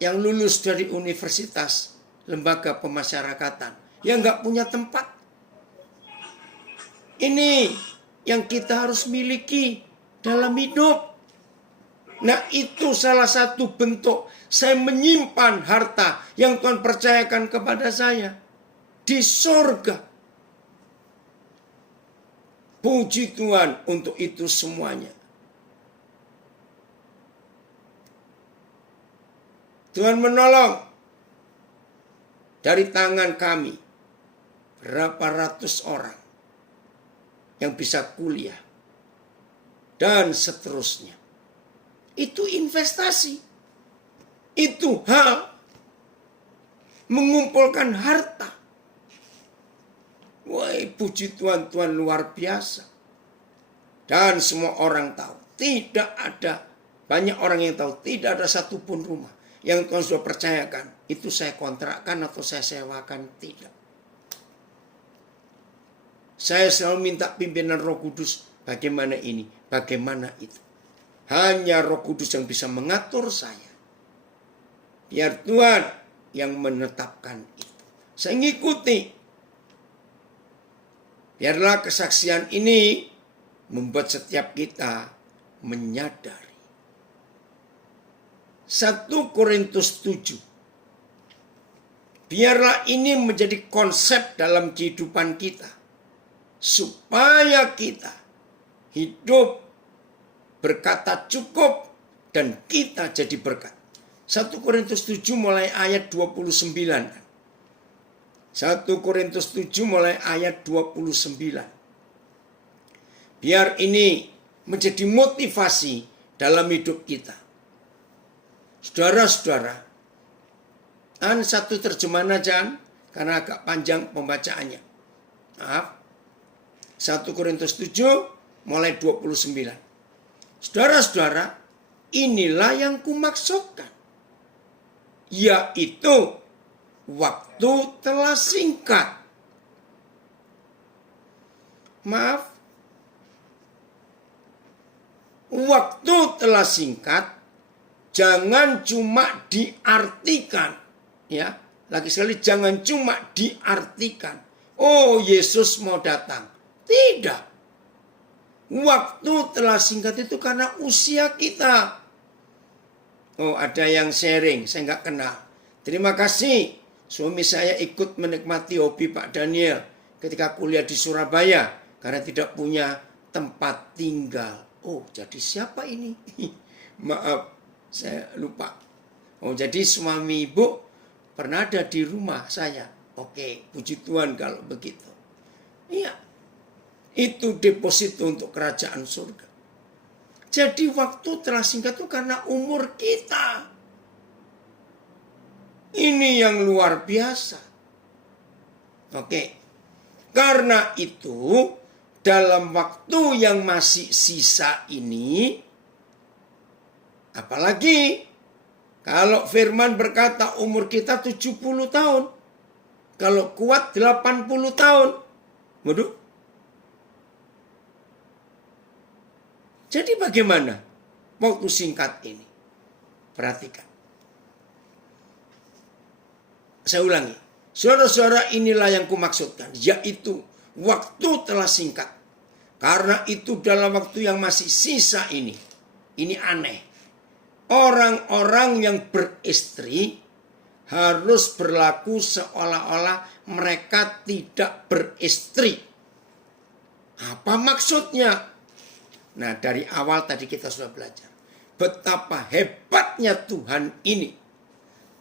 yang lulus dari universitas, lembaga pemasyarakatan, yang nggak punya tempat. Ini yang kita harus miliki dalam hidup. Nah, itu salah satu bentuk saya menyimpan harta yang Tuhan percayakan kepada saya di sorga. Puji Tuhan untuk itu semuanya. Tuhan menolong dari tangan kami berapa ratus orang yang bisa kuliah dan seterusnya. Itu investasi. Itu hal mengumpulkan harta. Wah, puji Tuhan, Tuhan luar biasa. Dan semua orang tahu. Tidak ada, banyak orang yang tahu, tidak ada satupun rumah yang Tuhan sudah percayakan. Itu saya kontrakkan atau saya sewakan, tidak. Saya selalu minta pimpinan Roh Kudus. Bagaimana ini, bagaimana itu. Hanya Roh Kudus yang bisa mengatur saya. Biar Tuhan yang menetapkan itu. Saya ngikuti. Biarlah kesaksian ini membuat setiap kita menyadari. 1 Korintus 7. Biarlah ini menjadi konsep dalam kehidupan kita. Supaya kita hidup berkata cukup dan kita jadi berkat. 1 Korintus 7 mulai ayat 29. 1 Korintus 7 mulai ayat 29. Biar ini menjadi motivasi dalam hidup kita. Saudara-saudara, satu terjemahan aja karena agak panjang pembacaannya. Maaf. 1 Korintus 7 mulai 29. Saudara-saudara, inilah yang kumaksudkan. Yaitu waktu telah singkat. Maaf. Waktu telah singkat. Jangan cuma diartikan. Ya, lagi sekali jangan cuma diartikan. Oh, Yesus mau datang. Tidak. Waktu telah singkat itu karena usia kita. Oh, ada yang sharing, saya nggak kenal. Terima kasih suami saya ikut menikmati hobi Pak Daniel ketika kuliah di Surabaya karena tidak punya tempat tinggal. Oh, jadi siapa ini? Maaf, saya lupa. Oh, jadi suami ibu pernah ada di rumah saya. Oke, puji Tuhan kalau begitu. Iya, itu deposito untuk kerajaan surga. Jadi waktu telah singkat itu karena umur kita. Ini yang luar biasa. Oke. Karena itu dalam waktu yang masih sisa ini, apalagi kalau firman berkata umur kita 70 tahun. Kalau kuat 80 tahun. Waduh. Jadi bagaimana waktu singkat ini? Perhatikan. Saya ulangi, saudara-saudara, inilah yang kumaksudkan, yaitu waktu telah singkat. Karena itu dalam waktu yang masih sisa ini aneh. Orang-orang yang beristri harus berlaku seolah-olah mereka tidak beristri. Apa maksudnya? Nah, dari awal tadi kita sudah belajar betapa hebatnya Tuhan ini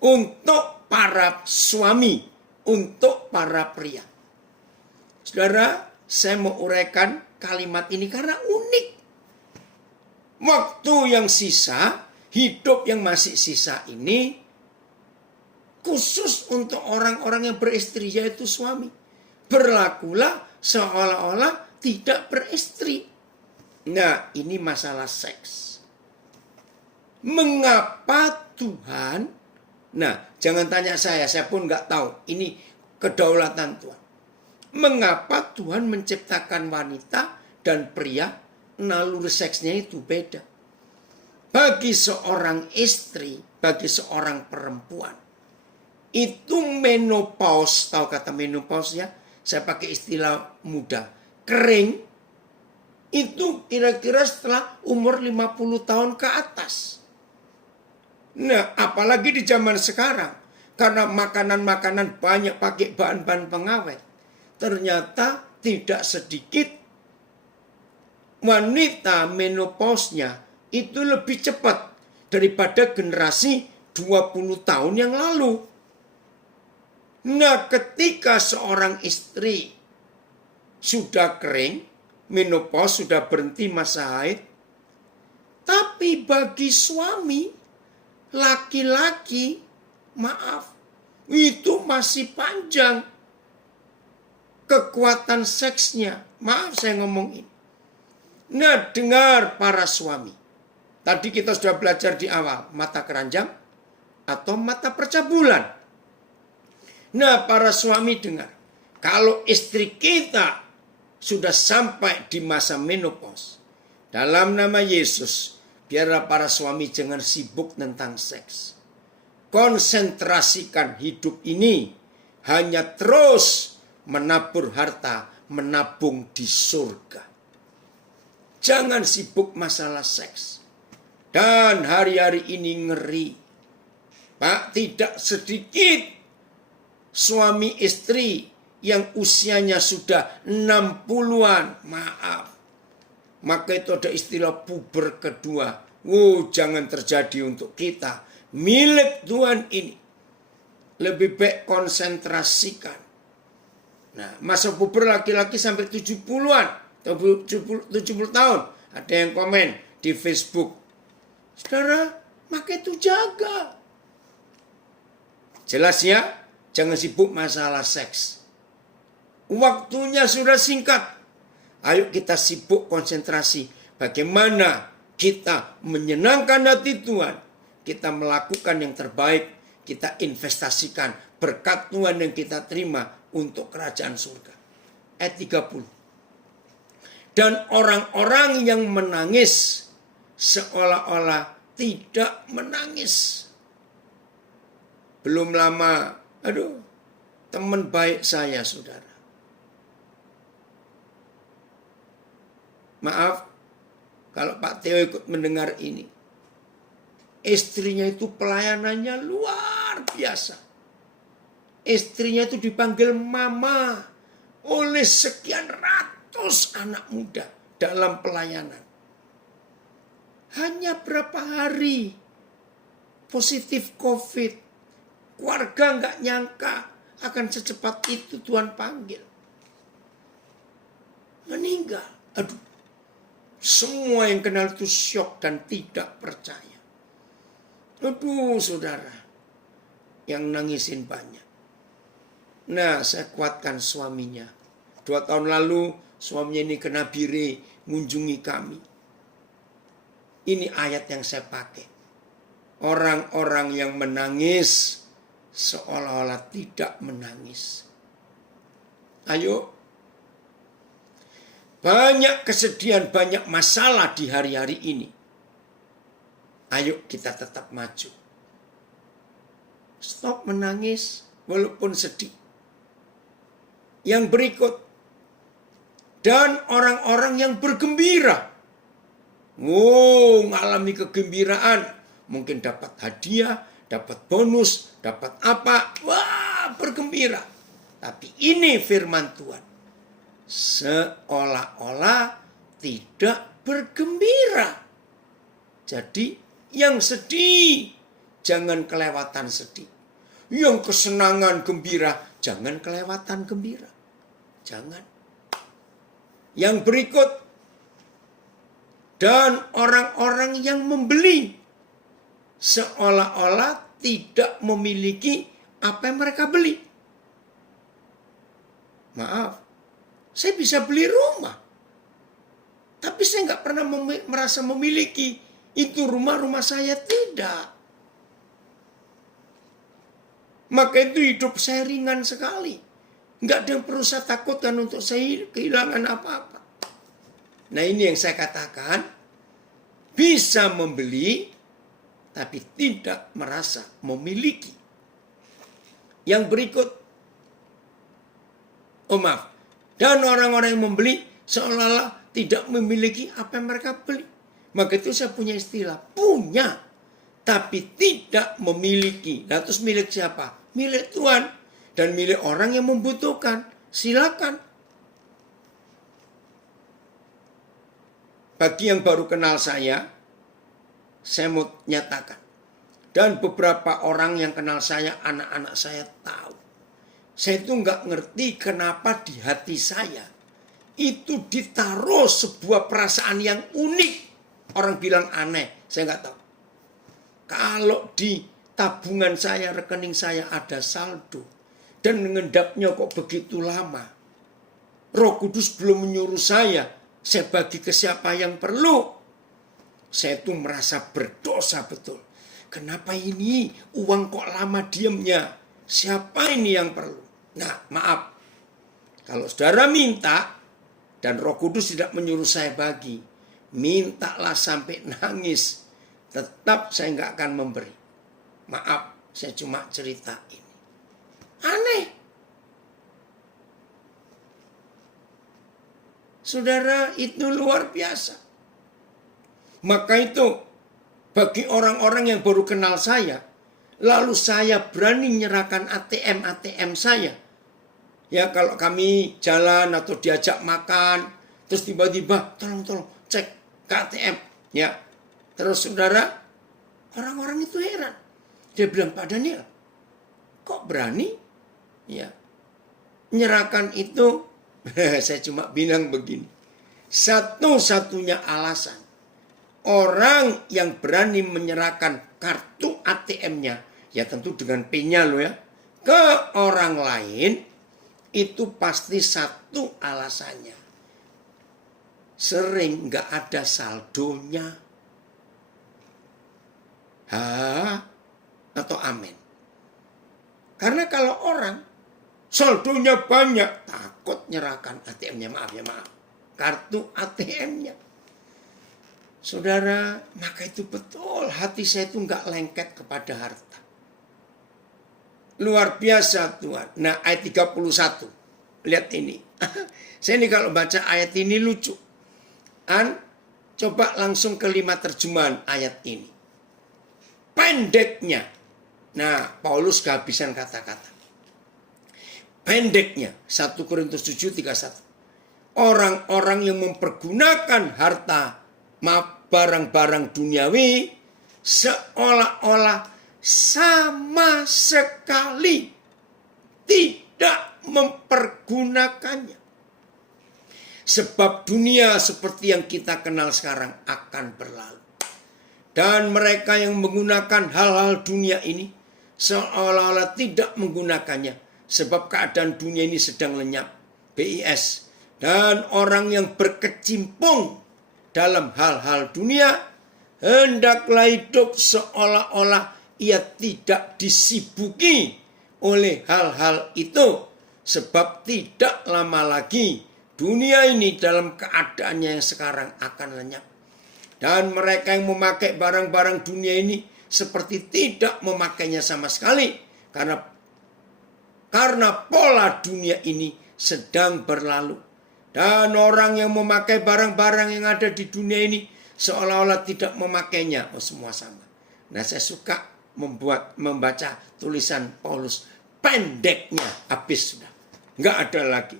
untuk para suami, untuk para pria. Saudara, saya mau uraikan kalimat ini karena unik. Waktu yang sisa, hidup yang masih sisa ini khusus untuk orang-orang yang beristri, yaitu suami. Berlakulah seolah-olah tidak beristri. Nah, ini masalah seks. Mengapa Tuhan? Nah, jangan tanya saya pun nggak tahu. Ini kedaulatan Tuhan. Mengapa Tuhan menciptakan wanita dan pria, naluri seksnya itu beda? Bagi seorang istri, bagi seorang perempuan, itu menopause, tahu kata menopause ya? Saya pakai istilah muda. Kering, itu kira-kira setelah umur 50 tahun ke atas. Nah, apalagi di zaman sekarang. Karena makanan-makanan banyak pakai bahan-bahan pengawet. Ternyata tidak sedikit wanita menopausnya itu lebih cepat daripada generasi 20 tahun yang lalu. Nah, ketika seorang istri sudah kering, menopause, sudah berhenti masa haid, tapi bagi suami, laki-laki, maaf, itu masih panjang kekuatan seksnya. Maaf saya ngomong ini. Nah, dengar para suami. Tadi kita sudah belajar di awal, mata keranjang atau mata percabulan. Nah, para suami dengar. Kalau istri kita sudah sampai di masa menopause, dalam nama Yesus, biarlah para suami jangan sibuk tentang seks. Konsentrasikan hidup ini hanya terus menabur harta, menabung di surga. Jangan sibuk masalah seks. Dan hari-hari ini ngeri. Pak, tidak sedikit suami istri yang usianya sudah 60-an. Maaf. Maka itu ada istilah puber kedua. Jangan terjadi untuk kita. Milik Tuhan ini. Lebih baik konsentrasikan. Nah, masa puber laki-laki sampai 70-an. 70 tahun. Ada yang komen di Facebook. Saudara, maka itu jaga. Jelas ya? Jangan sibuk masalah seks. Waktunya sudah singkat. Ayo kita sibuk konsentrasi. Bagaimana kita menyenangkan hati Tuhan. Kita melakukan yang terbaik. Kita investasikan berkat Tuhan yang kita terima untuk kerajaan surga. Ayat 30. Dan orang-orang yang menangis seolah-olah tidak menangis. Belum lama, teman baik saya, saudara. Maaf, kalau Pak Theo ikut mendengar ini. Istrinya itu pelayanannya luar biasa. Istrinya itu dipanggil mama oleh sekian ratus anak muda dalam pelayanan. Hanya berapa hari positif COVID. Keluarga nggak nyangka akan secepat itu Tuhan panggil. Meninggal. Aduh. Semua yang kenal itu syok dan tidak percaya. Aduh saudara. Yang nangisin banyak. Nah saya kuatkan suaminya. 2 tahun lalu suaminya ini kena bire mengunjungi kami. Ini ayat yang saya pakai. Orang-orang yang menangis seolah-olah tidak menangis. Ayo. Banyak kesedihan, banyak masalah di hari-hari ini. Ayo kita tetap maju. Stop menangis walaupun sedih. Yang berikut. Dan orang-orang yang bergembira. Ngalami kegembiraan. Mungkin dapat hadiah, dapat bonus, dapat apa. Wah, bergembira. Tapi ini firman Tuhan. Seolah-olah tidak bergembira. Jadi yang sedih, jangan kelewatan sedih. Yang kesenangan gembira, jangan kelewatan gembira. Jangan. Yang berikut. Dan orang-orang yang membeli seolah-olah tidak memiliki apa yang mereka beli. Maaf, saya bisa beli rumah. Tapi saya nggak pernah merasa memiliki itu rumah saya, tidak. Maka itu hidup saya ringan sekali. Nggak ada yang perlu saya takutkan untuk saya kehilangan apa-apa. Nah ini yang saya katakan. Bisa membeli, tapi tidak merasa memiliki. Yang berikut. Oh maaf. Dan orang-orang yang membeli seolah-olah tidak memiliki apa yang mereka beli. Maka itu saya punya istilah. Punya, tapi tidak memiliki. Nah terus milik siapa? Milik Tuhan. Dan milik orang yang membutuhkan. Silakan. Bagi yang baru kenal saya mau nyatakan. Dan beberapa orang yang kenal saya, anak-anak saya tahu. Saya itu nggak ngerti kenapa di hati saya itu ditaruh sebuah perasaan yang unik. Orang bilang aneh, saya nggak tahu. Kalau di tabungan saya, rekening saya ada saldo. Dan mengendapnya kok begitu lama. Roh Kudus belum menyuruh saya bagi ke siapa yang perlu. Saya itu merasa berdosa betul. Kenapa ini uang kok lama diamnya? Siapa ini yang perlu? Nah maaf. Kalau saudara minta dan Roh Kudus tidak menyuruh saya bagi. Mintalah sampai nangis. Tetap saya nggak akan memberi. Maaf, saya cuma cerita ini. Aneh. Saudara, itu luar biasa. Maka itu bagi orang-orang yang baru kenal saya, lalu saya berani menyerahkan ATM saya. Ya kalau kami jalan atau diajak makan, terus tiba-tiba tolong cek ke ATM. Ya, terus saudara, orang-orang itu heran. Dia bilang, Pak Daniel, kok berani? Ya, menyerahkan itu. Saya cuma bilang begini. Satu-satunya alasan orang yang berani menyerahkan kartu ATM-nya, ya tentu dengan PIN-nya loh ya, ke orang lain, itu pasti satu alasannya. Sering nggak ada saldonya. Atau amin. Karena kalau orang saldonya banyak, takut nyerahkan ATM-nya, maaf. Kartu ATM-nya. Saudara, maka itu betul hati saya itu nggak lengket kepada harta. Luar biasa Tuhan. Nah ayat 31. Lihat ini. Saya ini kalau baca ayat ini lucu. Coba langsung ke 5 terjemahan ayat ini. Pendeknya. Nah, Paulus kehabisan kata-kata. Pendeknya 1 Korintus 7:31. Orang-orang yang mempergunakan harta, barang-barang duniawi seolah-olah sama sekali tidak mempergunakannya. Sebab dunia seperti yang kita kenal sekarang akan berlalu. Dan mereka yang menggunakan hal-hal dunia ini seolah-olah tidak menggunakannya. Sebab keadaan dunia ini sedang lenyap. BIS. Dan orang yang berkecimpung dalam hal-hal dunia hendaklah hidup seolah-olah ia tidak disibuki oleh hal-hal itu. Sebab tidak lama lagi dunia ini dalam keadaannya yang sekarang akan lenyap. Dan mereka yang memakai barang-barang dunia ini seperti tidak memakainya sama sekali. Karena pola dunia ini sedang berlalu. Dan orang yang memakai barang-barang yang ada di dunia ini seolah-olah tidak memakainya. Oh, semua sama. Nah, saya suka membaca tulisan Paulus. Pendeknya habis sudah. Nggak ada lagi.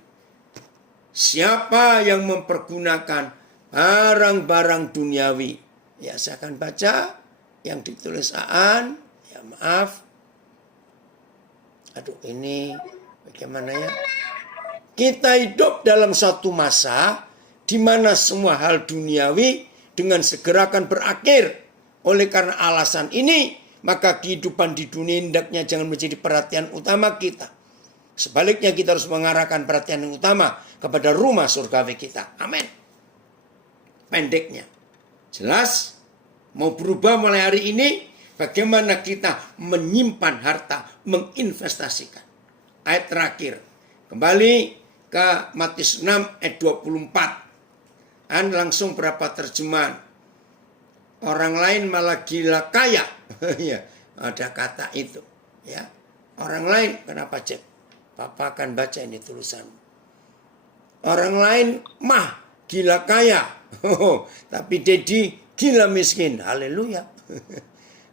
Siapa yang mempergunakan barang-barang duniawi? Ya, saya akan baca yang ditulis Aan. Ya, maaf. Aduh, ini bagaimana ya? Kita hidup dalam suatu masa di mana semua hal duniawi dengan segera akan berakhir. Oleh karena alasan ini, maka kehidupan di dunia hendaknya jangan menjadi perhatian utama kita. Sebaliknya kita harus mengarahkan perhatian yang utama kepada rumah surgawi kita. Amin. Pendeknya. Jelas? Mau berubah mulai hari ini? Bagaimana kita menyimpan harta, menginvestasikan. Ayat terakhir. Kembali ke Matius 6 ayat 24. Dan langsung berapa terjemahan. Orang lain malah gila kaya. Ya, ada kata itu. Ya. Orang lain, kenapa cek? Papa akan baca ini tulisan. Orang lain mah gila kaya. Tapi Dedi gila miskin. Haleluya.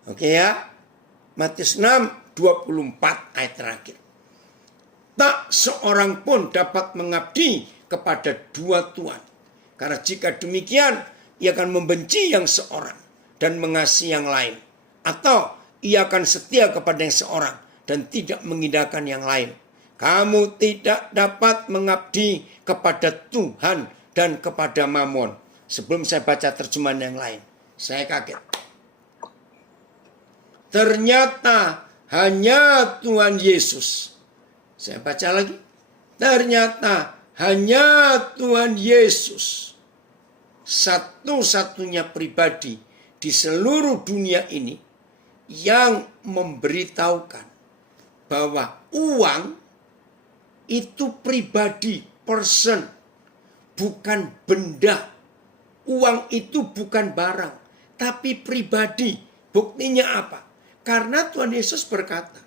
Oke ya. Matius 6, 24 ayat terakhir. Tak seorang pun dapat mengabdi kepada dua tuan. Karena jika demikian, ia akan membenci yang seorang dan mengasihi yang lain. Atau ia akan setia kepada yang seorang dan tidak mengindahkan yang lain. Kamu tidak dapat mengabdi kepada Tuhan dan kepada Mamon. Sebelum saya baca terjemahan yang lain, saya kaget. Ternyata hanya Tuhan Yesus. Saya baca lagi. Ternyata hanya Tuhan Yesus, satu-satunya pribadi di seluruh dunia ini yang memberitahukan bahwa uang itu pribadi, person, bukan benda. Uang itu bukan barang, tapi pribadi. Buktinya apa? Karena Tuhan Yesus berkata,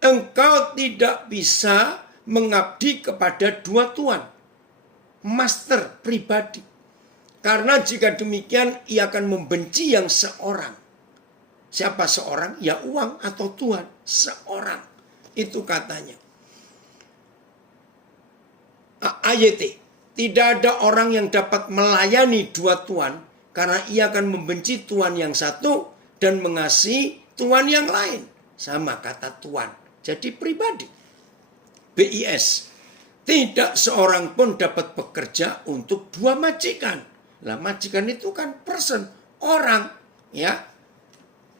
engkau tidak bisa mengabdi kepada dua tuan, master pribadi. Karena jika demikian, ia akan membenci yang seorang. Siapa seorang? Ya uang atau Tuhan. Seorang. Itu katanya. AYT. Tidak ada orang yang dapat melayani dua tuan, karena ia akan membenci tuan yang satu dan mengasihi tuan yang lain. Sama kata tuan. Jadi pribadi. BIS. Tidak seorang pun dapat bekerja untuk dua majikan. Lah majikan itu kan person, orang. Ya.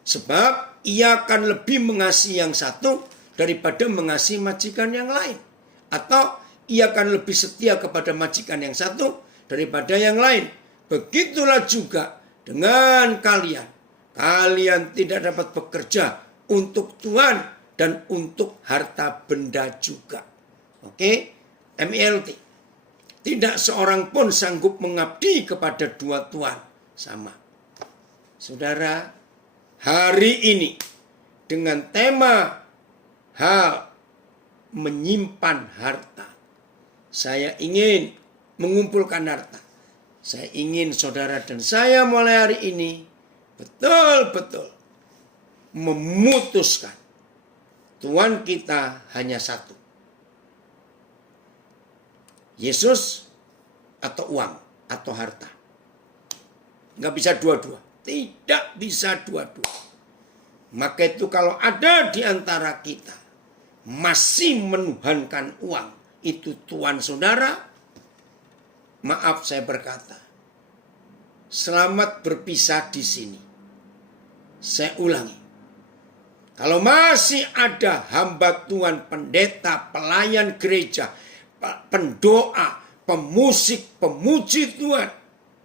Sebab ia akan lebih mengasihi yang satu daripada mengasihi majikan yang lain. Atau ia akan lebih setia kepada majikan yang satu daripada yang lain. Begitulah juga dengan kalian. Kalian tidak dapat bekerja untuk Tuhan dan untuk harta benda juga. Oke? MLT. Tidak seorang pun sanggup mengabdi kepada dua tuan. Sama. Saudara, hari ini dengan tema hal menyimpan harta. Saya ingin mengumpulkan harta. Saya ingin saudara dan saya mulai hari ini betul-betul memutuskan. Tuhan kita hanya satu. Yesus atau uang atau harta. Nggak bisa dua-dua. Tidak bisa dua-dua. Maka itu kalau ada di antara kita masih menuhankan uang, itu tuan saudara, maaf saya berkata, selamat berpisah di sini. Saya ulangi. Kalau masih ada hamba Tuhan, pendeta, pelayan gereja, pendoa, pemusik, pemuji Tuhan,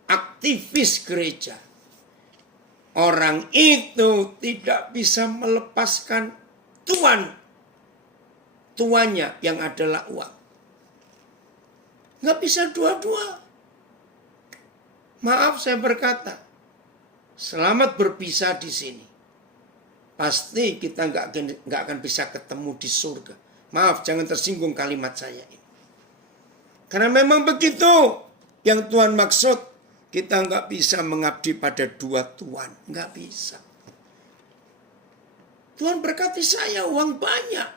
aktivis gereja, orang itu tidak bisa melepaskan tuannya yang adalah uang. Nggak bisa dua-dua. Maaf saya berkata, selamat berpisah di sini. Pasti kita nggak akan bisa ketemu di surga. Maaf, jangan tersinggung kalimat saya ini. Karena memang begitu yang Tuhan maksud. Kita nggak bisa mengabdi pada dua Tuhan. Nggak bisa. Tuhan berkati saya uang banyak.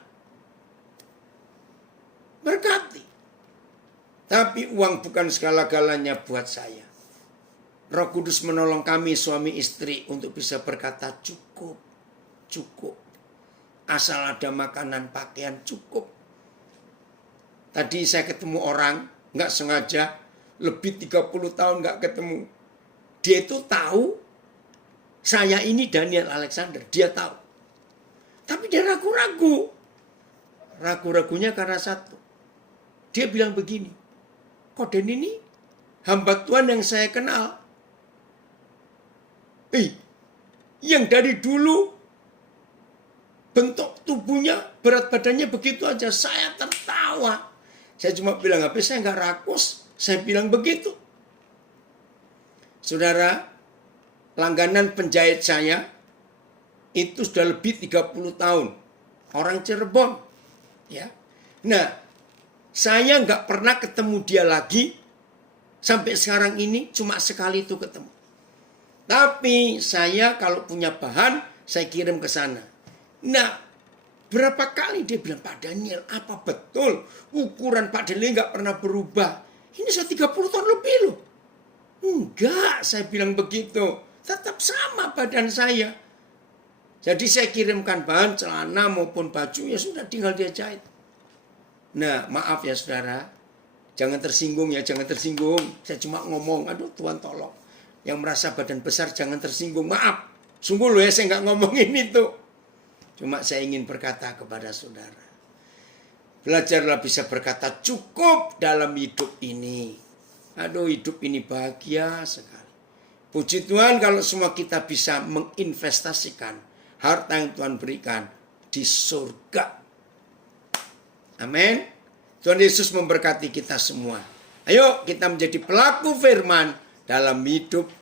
Berkati. Tapi uang bukan segala-galanya buat saya. Roh Kudus menolong kami suami istri untuk bisa berkata cukup. Cukup. Asal ada makanan, pakaian, cukup. Tadi saya ketemu orang, nggak sengaja, lebih 30 tahun nggak ketemu. Dia itu tahu, saya ini Daniel Alexander, dia tahu. Tapi dia ragu-ragu. Ragu-ragunya karena satu. Dia bilang begini, kok Dan ini hamba Tuhan yang saya kenal. Yang dari dulu bentuk tubuhnya, berat badannya begitu aja. Saya tertawa. Saya cuma bilang, apa saya nggak rakus. Saya bilang begitu. Saudara, langganan penjahit saya itu sudah lebih 30 tahun. Orang Cirebon. Ya. Nah, saya nggak pernah ketemu dia lagi. Sampai sekarang ini cuma sekali itu ketemu. Tapi saya kalau punya bahan, saya kirim ke sana. Nah, berapa kali dia bilang, Pak Daniel, apa betul ukuran Pak Daniel nggak pernah berubah? Ini sudah 30 tahun lebih loh. Enggak, saya bilang begitu. Tetap sama badan saya. Jadi saya kirimkan bahan, celana maupun baju, ya sudah tinggal dia jahit. Nah, maaf ya saudara. Jangan tersinggung ya, jangan tersinggung. Saya cuma ngomong, aduh Tuhan tolong. Yang merasa badan besar jangan tersinggung. Maaf, sungguh loh ya saya nggak ngomongin itu. Cuma saya ingin berkata kepada saudara. Belajarlah bisa berkata cukup dalam hidup ini. Aduh, hidup ini bahagia sekali. Puji Tuhan kalau semua kita bisa menginvestasikan harta yang Tuhan berikan di surga. Amin. Tuhan Yesus memberkati kita semua. Ayo kita menjadi pelaku firman dalam hidup